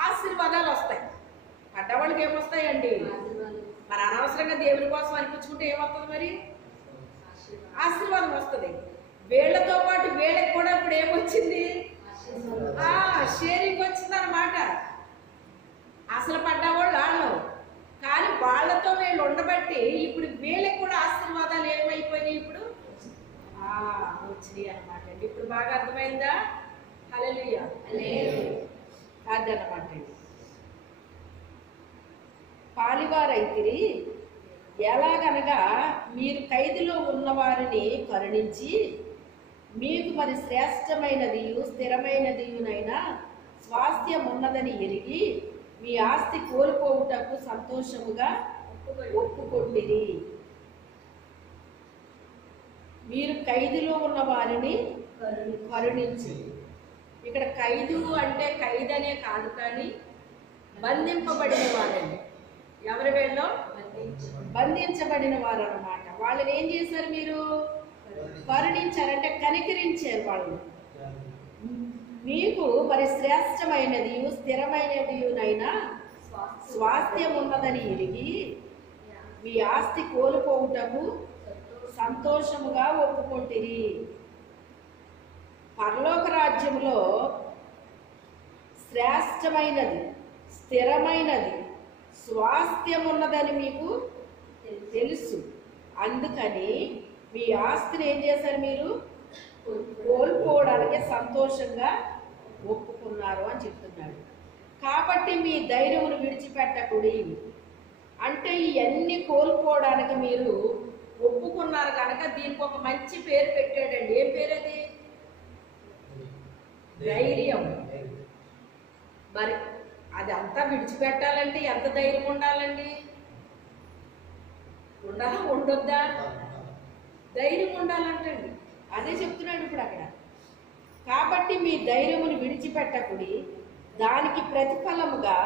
ఆశీర్వాదాలు వస్తాయి. పడ్డ వాళ్ళకి ఏమొస్తాయండి? మరి అనవసరంగా దేవుని కోసం అనిపించుకుంటే ఏమవుతుంది? మరి ఆశీర్వాదం వస్తుంది. వీళ్ళతో పాటు వీళ్ళకి కూడా ఇప్పుడు ఏమొచ్చింది? షేరింగ్ వచ్చింది అన్నమాట. అసలు పడ్డవాళ్ళు వాళ్ళు కానీ వాళ్ళతో వీళ్ళు ఉండబట్టి ఇప్పుడు వీళ్ళకి కూడా ఆశీర్వాదాలు ఏమైపోయినాయి? ఇప్పుడు వచ్చినాయి అన్నమాట అండి. ఇప్పుడు బాగా అర్థమైందా? హల్లెలూయా. అదన్నమాట అండి. పాలివారైతిరి ఎలాగనగా మీరు ఖైదులో ఉన్నవారిని కరుణించి మీకు మరి శ్రేష్టమైనది స్థిరమైనదినైనా స్వాస్థ్యం ఉన్నదని ఎరిగి మీ ఆస్తి కోల్పోవుటకు సంతోషముగా ఒప్పుకొండిరి. మీరు ఖైదులో ఉన్న వారిని కరుణించి. ఇక్కడ ఖైదు అంటే ఖైదు అనే కాదు కానీ బంధింపబడిన వారండి. ఎవరి వేళ్ళలో? బంధించబడిన వారు అన్నమాట. వాళ్ళని ఏం చేశారు? మీరు కరుణించారంటే కనికరించారు వాళ్ళు. మీకు మరి శ్రేష్టమైనది స్థిరమైనదినైనా స్వాస్థ్యం ఉన్నదని ఎరిగి మీ ఆస్తి కోల్పోవుటకు సంతోషముగా ఒప్పుకొంటిరి. పరలోక రాజ్యంలో శ్రేష్టమైనది, స్థిరమైనది, స్వాస్థ్యం ఉన్నదని మీకు తెలుసు. అందుకని మీ ఆస్తిని ఏం చేశారు? మీరు కోల్పోవడానికి సంతోషంగా ఒప్పుకున్నారు అని చెప్తున్నాడు. కాబట్టి మీ ధైర్యమును విడిచిపెట్టకుడి. అంటే ఇవన్నీ కోల్పోవడానికి మీరు ఒప్పుకున్నారు కనుక దీనికి ఒక మంచి పేరు పెట్టాడండి. ఏం పేరు అది? ధైర్యం. మరి అది అంతా విడిచిపెట్టాలంటే ఎంత ధైర్యం ఉండాలండి? ఉండాలా ఉండొద్దా? ధైర్యం ఉండాలంటండి. అదే చెప్తున్నాడు ఇప్పుడు అక్కడ. కాబట్టి మీ ధైర్యమును విడిచిపెట్టకుడి, దానికి ప్రతిఫలముగా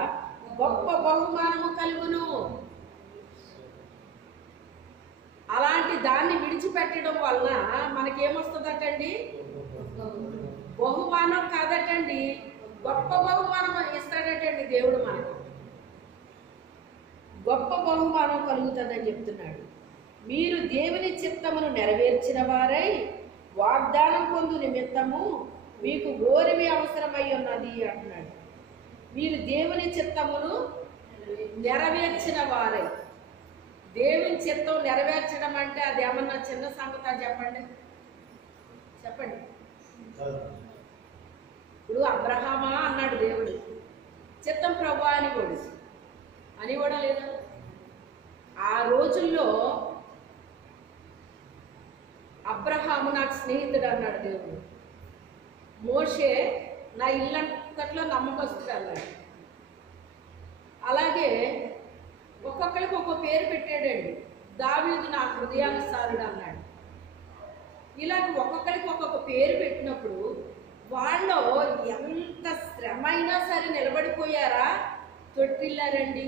గొప్ప బహుమానము కలుగును. అలాంటి దాన్ని విడిచిపెట్టడం వలన మనకేమొస్తుందటండి? బహుమానం కాదటండి, గొప్ప బహుమానం ఇస్తాడటండి దేవుడు. మనకు గొప్ప బహుమానం కలుగుతుందని చెప్తున్నాడు. మీరు దేవుని చిత్తమును నెరవేర్చిన వారై వాగ్దానం పొందు నిమిత్తము మీకు ఓరిమి అవసరమై ఉన్నది అంటున్నాడు. మీరు దేవుని చిత్తమును నెరవేర్చిన వారై. దేవుని చిత్తం నెరవేర్చడం అంటే అది ఏమన్నా చిన్న సంగతా? చెప్పండి చెప్పండి. ఇప్పుడు అబ్రహామా అన్నాడు దేవుడు, చిత్తం ప్రభువా అని కూడా లేదా? ఆ రోజుల్లో అబ్రహాము నాకు స్నేహితుడు అన్నాడు దేవుడు. మోషే నా ఇల్లంతట్లో నమ్మకస్తుడు అన్నాడు. అలాగే ఒక్కొక్కరికి ఒక్కొక్క పేరు పెట్టాడండి. దావీదు నా హృదయానుసారుడు అన్నాడు. ఇలాగ ఒక్కొక్కరికి ఒక్కొక్క పేరు పెట్టినప్పుడు వాళ్ళు ఎంత శ్రమ అయినా సరే నిలబడిపోయారా? తొట్టిల్లారండి,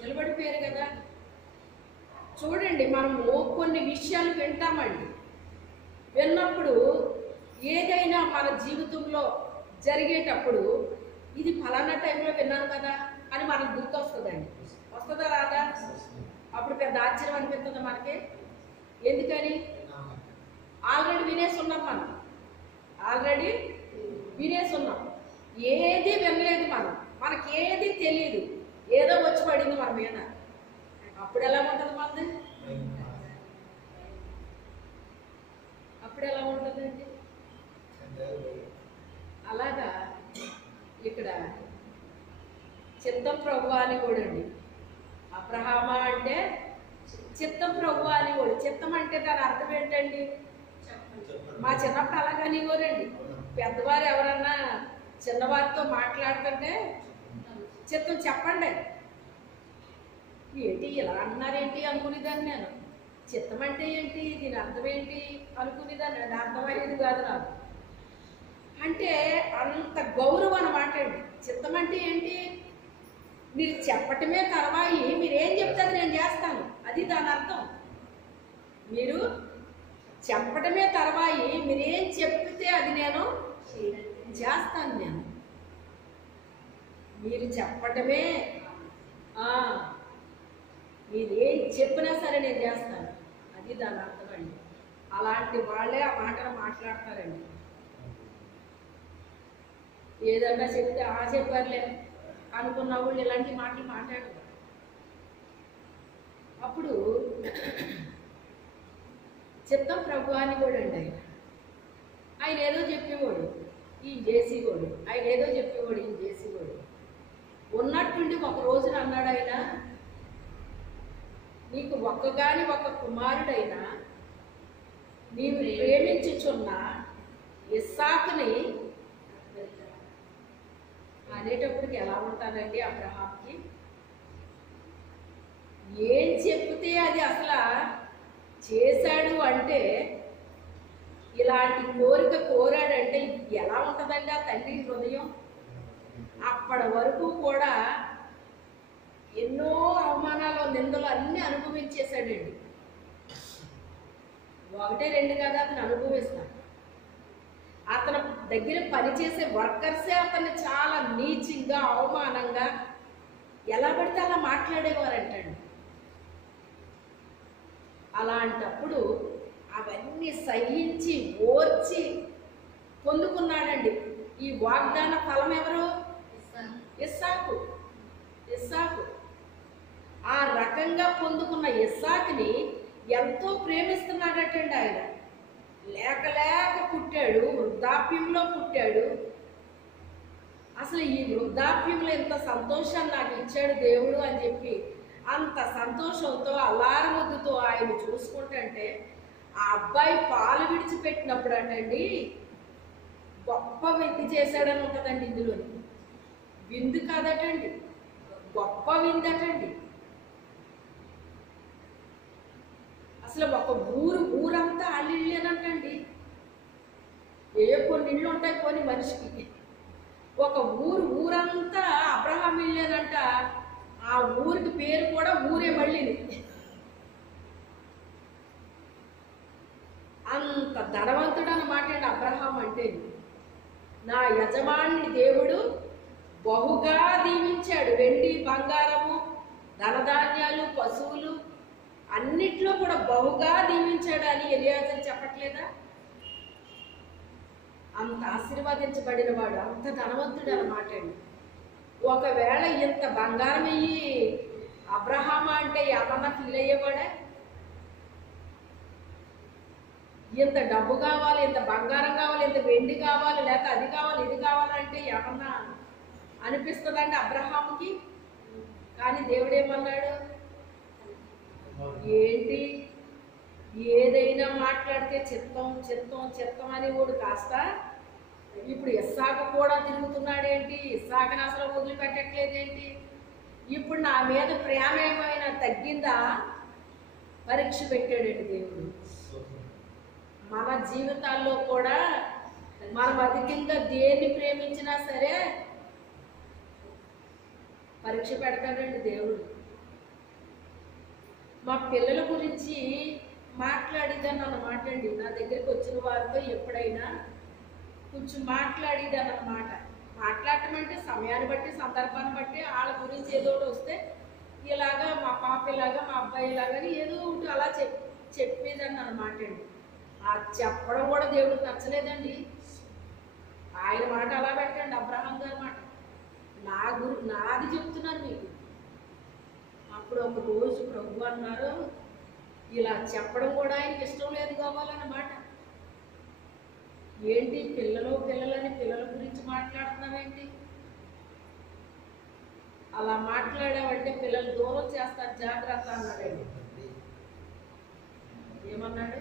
నిలబడిపోయారు కదా. చూడండి, మనము కొన్ని విషయాలు వింటామండి. విన్నప్పుడు ఏదైనా మన జీవితంలో జరిగేటప్పుడు ఇది ఫలానా టైంలో విన్నాను కదా అని మనకు గుర్తొస్తుందండి. వస్తుందా రాదా? అప్పుడు పెద్ద ఆశ్చర్యం అనిపిస్తుంది మనకి. ఎందుకని? ఆల్రెడీ వినేసి ఉన్నాం. ఆల్రెడీ వినేసి ఉన్నాం. ఏది వినలేదు మనం, మనకేది తెలియదు. ఏదో వచ్చి పడింది మన మీద. అప్పుడు ఎలా ఉంటుంది మనది? అప్పుడు ఎలా ఉంటుందండి? అలాగా ఇక్కడ చిత్తం ప్రభువా అని కూడా అండి. అబ్రహామా అంటే చిత్తం ప్రభువా అని కూడా. చిత్తం అంటే దాని అర్థం ఏంటండి? మా చిన్నప్పుడు అలాగని కోరండి. పెద్దవారు ఎవరన్నా చిన్నవారితో మాట్లాడుతుంటే చిత్తం చెప్పండి. ఏంటి ఇలా అన్నారేంటి అనుకునేదాన్ని నేను. చిత్తం అంటే ఏంటి, దీని అర్థం ఏంటి అనుకునేదాన్ని. అది అర్థమయ్యేది కాదు నాకు. అంటే అంత గౌరవం అన్నమాట అండి. చిత్తం అంటే ఏంటి? మీరు చెప్పటమే తర్వాయి మీరేం చెప్తారు నేను చేస్తాను, అది దాని అర్థం. మీరు చెప్పటమే తర్వాయి మీరేం చెప్తే అది నేను చేస్తాను. నేను మీరు చెప్పటమే, మీరు ఏం చెప్పినా సరే నేను చేస్తాను, అది దాని అర్థం అండి. అలాంటి వాళ్ళే ఆ మాటలు మాట్లాడతారండి. ఏదన్నా చెప్తే చెప్పారులే అనుకున్న వాళ్ళు ఇలాంటి మాటలు మాట్లాడరు. అప్పుడు చిత్తం ప్రభు అని కూడా అండి. ఆయన ఏదో చెప్పేవాడు, ఈయన చేసేవాడు. ఆయన ఏదో చెప్పేవాడు, ఈయన చేసేవాడు. ఉన్నట్టుండి ఒక రోజున అన్నాడు ఆయన, నీకు ఒక్కగాని ఒక కుమారుడైనా నీవు ప్రేమించుచున్న ఇస్సాకుని అనేటప్పటికి ఎలా ఉంటానండి అబ్రహాంకి? ఏం చెప్తే అది అసలు చేశాడు అంటే, ఇలాంటి కోరిక కోరాడంటే ఎలా ఉంటుందండి ఆ తండ్రి హృదయం? అప్పటి వరకు కూడా ఎన్నో అవమానాలు, నిందలు అన్నీ అనుభవించేశాడండి. ఒకటే రెండు కాదు, అతను అనుభవిస్తాడు. అతను దగ్గర పనిచేసే వర్కర్సే అతన్ని చాలా నీచంగా, అవమానంగా ఎలా పడితే అలా మాట్లాడేవారంటండి. అలాంటప్పుడు అవన్నీ సహించి ఓర్చి పొందుకున్నాడండి. ఈ వాగ్దాన ఫలం ఎవరు? ఇస్సాకు. ఇస్సాకు ఆ రకంగా పొందుకున్న ఇస్సాకుని ఎంతో ప్రేమిస్తున్నాడటండి ఆయన. లేక లేక పుట్టాడు, వృద్ధాప్యంలో పుట్టాడు. అసలు ఈ వృద్ధాప్యంలో ఎంత సంతోషాన్ని నాకు ఇచ్చాడు దేవుడు అని చెప్పి అంత సంతోషంతో అల్లారముద్దుతో ఆయన చూసుకుంటుంటే ఆ అబ్బాయి పాలు విడిచిపెట్టినప్పుడు అంటండి గొప్ప విందు చేశాడని ఉంటుందండి. ఇందులోని విందు కాదటండి, గొప్ప విందటండి. అసలు ఒక ఊరంతా అల్లిళ్ళేనంటండి. కొన్ని ఇళ్ళు ఉంటాయి కొన్ని మనిషికి. ఒక ఊరంతా అబ్రహాం ఇల్లేనంట. ఆ ఊరికి పేరు కూడా ఊరే మళ్ళీ. అంత ధనవంతుడు అన్నమాట అండి అబ్రహాం అంటే. నా యజమాని దేవుడు బహుగా దీవించాడు. వెండి బంగారము ధనధాన్యాలు పశువులు అన్నిట్లో కూడా బహుగా దీవించాడు అని ఎలియాజరు చెప్పట్లేదా? అంత ఆశీర్వదించబడిన వాడు, అంత ధనవంతుడు అన్నమాట అండి. ఒకవేళ ఇంత బంగారం అయ్యి అబ్రహాం అంటే ఏమన్నా ఫీల్ అయ్యేవాడా? ఇంత డబ్బు కావాలి, ఇంత బంగారం కావాలి, ఇంత వెండి కావాలి, లేక అది కావాలి ఇది కావాలంటే ఏమన్నా అనిపిస్తుందండి అబ్రహాంకి? కానీ దేవుడు ఏమన్నాడు? ఏంటి ఏదైనా మాట్లాడితే చిత్తం చిత్తం చిత్తం అని వాడు కాస్త ఇప్పుడు ఇస్సాకు కూడా తిరుగుతున్నాడేంటి? ఇస్సాకుని అసలు వదిలిపెట్టట్లేదేంటి? ఇప్పుడు నా మీద ప్రేమ ఏమైనా తగ్గిందా? పరీక్ష పెట్టాడండి దేవుడు. మన జీవితాల్లో కూడా మనం అధికంగా దేన్ని ప్రేమించినా సరే పరీక్ష పెడతాడండి దేవుడు. మా పిల్లల గురించి మాట్లాడిద్దాను అన్నమాట అండి. నా దగ్గరికి వచ్చిన వారితో ఎప్పుడైనా కొంచెం మాట్లాడిద్దాను అన్నమాట. మాట్లాడటం అంటే సమయాన్ని బట్టి సందర్భాన్ని బట్టి వాళ్ళ గురించి ఏదో ఒకటి వస్తే ఇలాగా మా పాప ఇలాగా మా అబ్బాయి ఇలాగని ఏదో ఒకటి అలా చెప్పేదాన్ని అన్నమాట అండి. ఆ చెప్పడం కూడా దేవుడికి నచ్చలేదండి. ఆయన మాట అలా పెట్టండి, అబ్రహాం గారి మాట. నాది చెప్తున్నాను మీకు. అప్పుడు ఒక రోజు ప్రభు అన్నారు, ఇలా చెప్పడం కూడా ఆయనకి ఇష్టం లేదు కావాలన్నమాట. ఏంటి పిల్లలని పిల్లల గురించి మాట్లాడుతున్నావేంటి? అలా మాట్లాడావంటే పిల్లలు దూరం చేస్తారు, జాగ్రత్త అన్నాడండి. ఏమన్నాడు?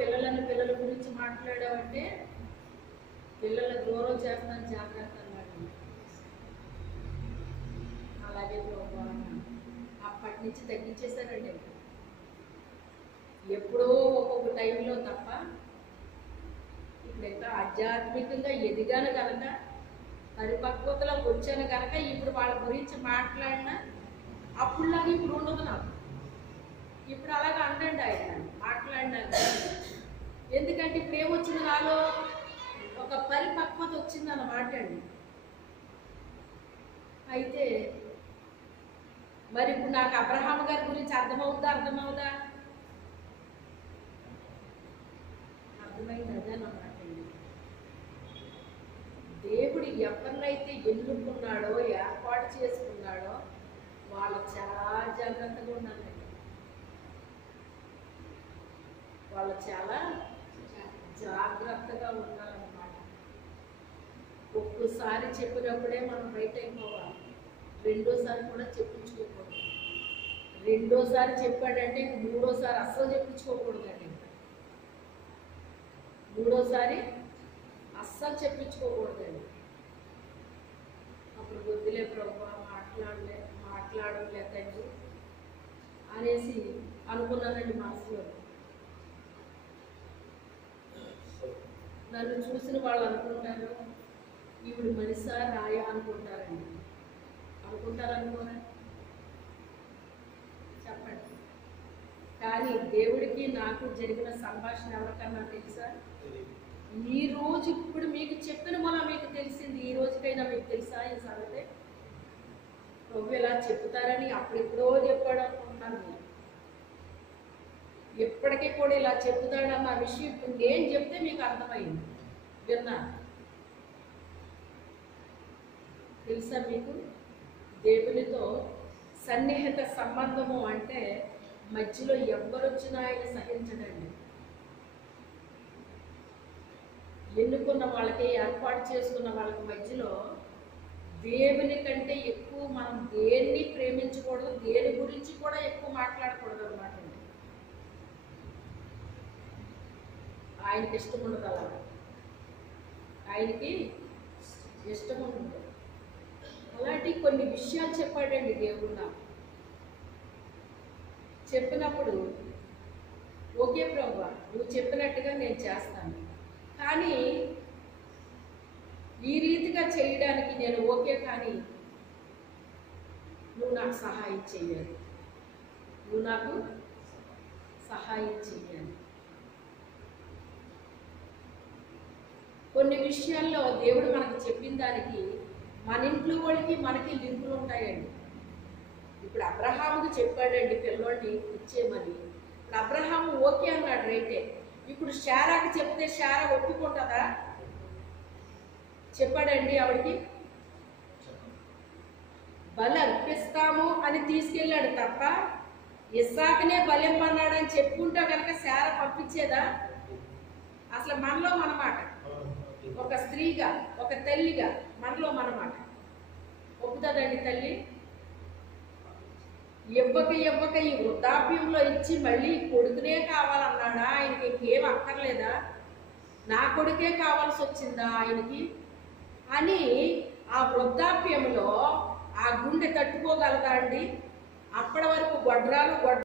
పిల్లలని పిల్లల గురించి మాట్లాడావంటే పిల్లలు దూరం చేస్తాను, జాగ్రత్త అన్నాడు. అలాగే ప్రభు అప్పటి నుంచి తగ్గించేశారండి. ఎప్పుడో ఒక్కొక్క టైంలో తప్ప ఇప్పుడు ఎంత ఆధ్యాత్మికంగా ఎదిగాను కనుక, పరిపక్వతలోకి వచ్చాను కనుక ఇప్పుడు వాళ్ళ గురించి మాట్లాడినా అప్పుడులాగా ఇప్పుడు ఉండదు నాకు. ఇప్పుడు అలాగా అంటండి ఆయన మాట్లాడినాక. ఎందుకంటే ఇప్పుడు ఏమొచ్చింది నాలో? ఒక పరిపక్వత వచ్చింది అన్నమాట అండి. అయితే మరి ఇప్పుడు నాకు అబ్రహాం గారి గురించి అర్థమవుద్దా? అర్థమైంది అదే అన్నమాట అండి. దేవుడు ఎవరినైతే ఎన్నుకున్నాడో, ఏర్పాటు చేసుకున్నాడో వాళ్ళు చాలా జాగ్రత్తగా ఉండాలండి. వాళ్ళు చాలా జాగ్రత్తగా ఉండాలన్నమాట. ఒక్కసారి చెప్పినప్పుడే మనం రైట్ అయిపోవాలి. రెండోసారి కూడా చెప్పించుకోకూడదు. రెండోసారి చెప్పాడంటే మూడోసారి అస్సలు చెప్పించుకోకూడదండి. మూడోసారి అస్సలు చెప్పించుకోకూడదండి. అప్పుడు వద్దులే ప్రభు మాట్లాడలేదండి అనేసి అనుకున్నానండి మనసులో. నన్ను చూసిన వాళ్ళు అనుకుంటారు ఈవిడ మనిషా రాయా అనుకుంటారండి. అనుకోరా? చెప్పండి. కానీ దేవుడికి నాకు జరిగిన సంభాషణ ఎవరికన్నా తెలుసా? ఈ రోజు ఇప్పుడు మీకు చెప్పిన మొన్న మీకు తెలిసింది. ఈ రోజుకైనా మీకు తెలుసా ఈ సంగతి? ప్రభు ఎలా చెప్తారని అప్పుడెప్పుడో చెప్పాడు అనుకుంటున్నాను. ఇప్పటికీ కూడా ఇలా చెప్తాడన్న విషయం నేను చెప్తే మీకు అర్థమైంది. విన్నా తెలుసా మీకు? దేవునితో సన్నిహిత సంబంధము అంటే మధ్యలో ఎవరొచ్చినా ఆయన సహించడండి. ఎన్నుకున్న వాళ్ళకి, ఏర్పాటు చేసుకున్న వాళ్ళకి మధ్యలో దేవుని కంటే ఎక్కువ మనం దేన్ని ప్రేమించకూడదు, దేని గురించి కూడా ఎక్కువ మాట్లాడకూడదు అన్నమాట అండి. ఆయనకి ఇష్టం ఉండదు అలా, ఆయనకి ఇష్టం ఉండదు. అలాంటి కొన్ని విషయాలు చెప్పాడండి దేవుడు నాకు. చెప్పినప్పుడు ఓకే ప్రభువా, నువ్వు చెప్పినట్టుగా నేను చేస్తాను, కానీ ఈ రీతిగా చేయడానికి నేను ఓకే, కానీ నువ్వు నాకు సహాయం చెయ్యాలి, నువ్వు నాకు సహాయం చెయ్యాలి. కొన్ని విషయాల్లో దేవుడు మనకు చెప్పిన దానికి మన ఇంట్లో వాళ్ళకి మనకి లింకులు ఉంటాయండి. ఇప్పుడు అబ్రహాముకి చెప్పాడండి పిల్లోడిని ఇచ్చేయమని. ఇప్పుడు అబ్రహాము ఓకే అన్నాడు, రైటే. ఇప్పుడు శారాకి చెప్తే శారా ఒప్పుకుంటుందా? చెప్పాడండి ఆవిడికి బలి అర్పిస్తాము అని తీసుకెళ్ళాడు తప్ప ఇస్సాకునే బలిమ్మన్నాడని చెప్పుకుంటా కనుక శారా పంపించేదా? అసలు మనలో మనమాట, ఒక స్త్రీగా, ఒక తల్లిగా మనలో మనమాట ఒప్పుతుందండి తల్లి? ఇవ్వక ఈ వృద్ధాప్యంలో ఇచ్చి మళ్ళీ కొడుకునే కావాలన్నాడా? ఆయనకి ఇంకేం అక్కర్లేదా? నా కొడుకే కావాల్సి వచ్చిందా ఆయనకి అని ఆ వృద్ధాప్యంలో ఆ గుండె తట్టుకోగలదా అండి? అప్పటి వరకు గొడ్రాలు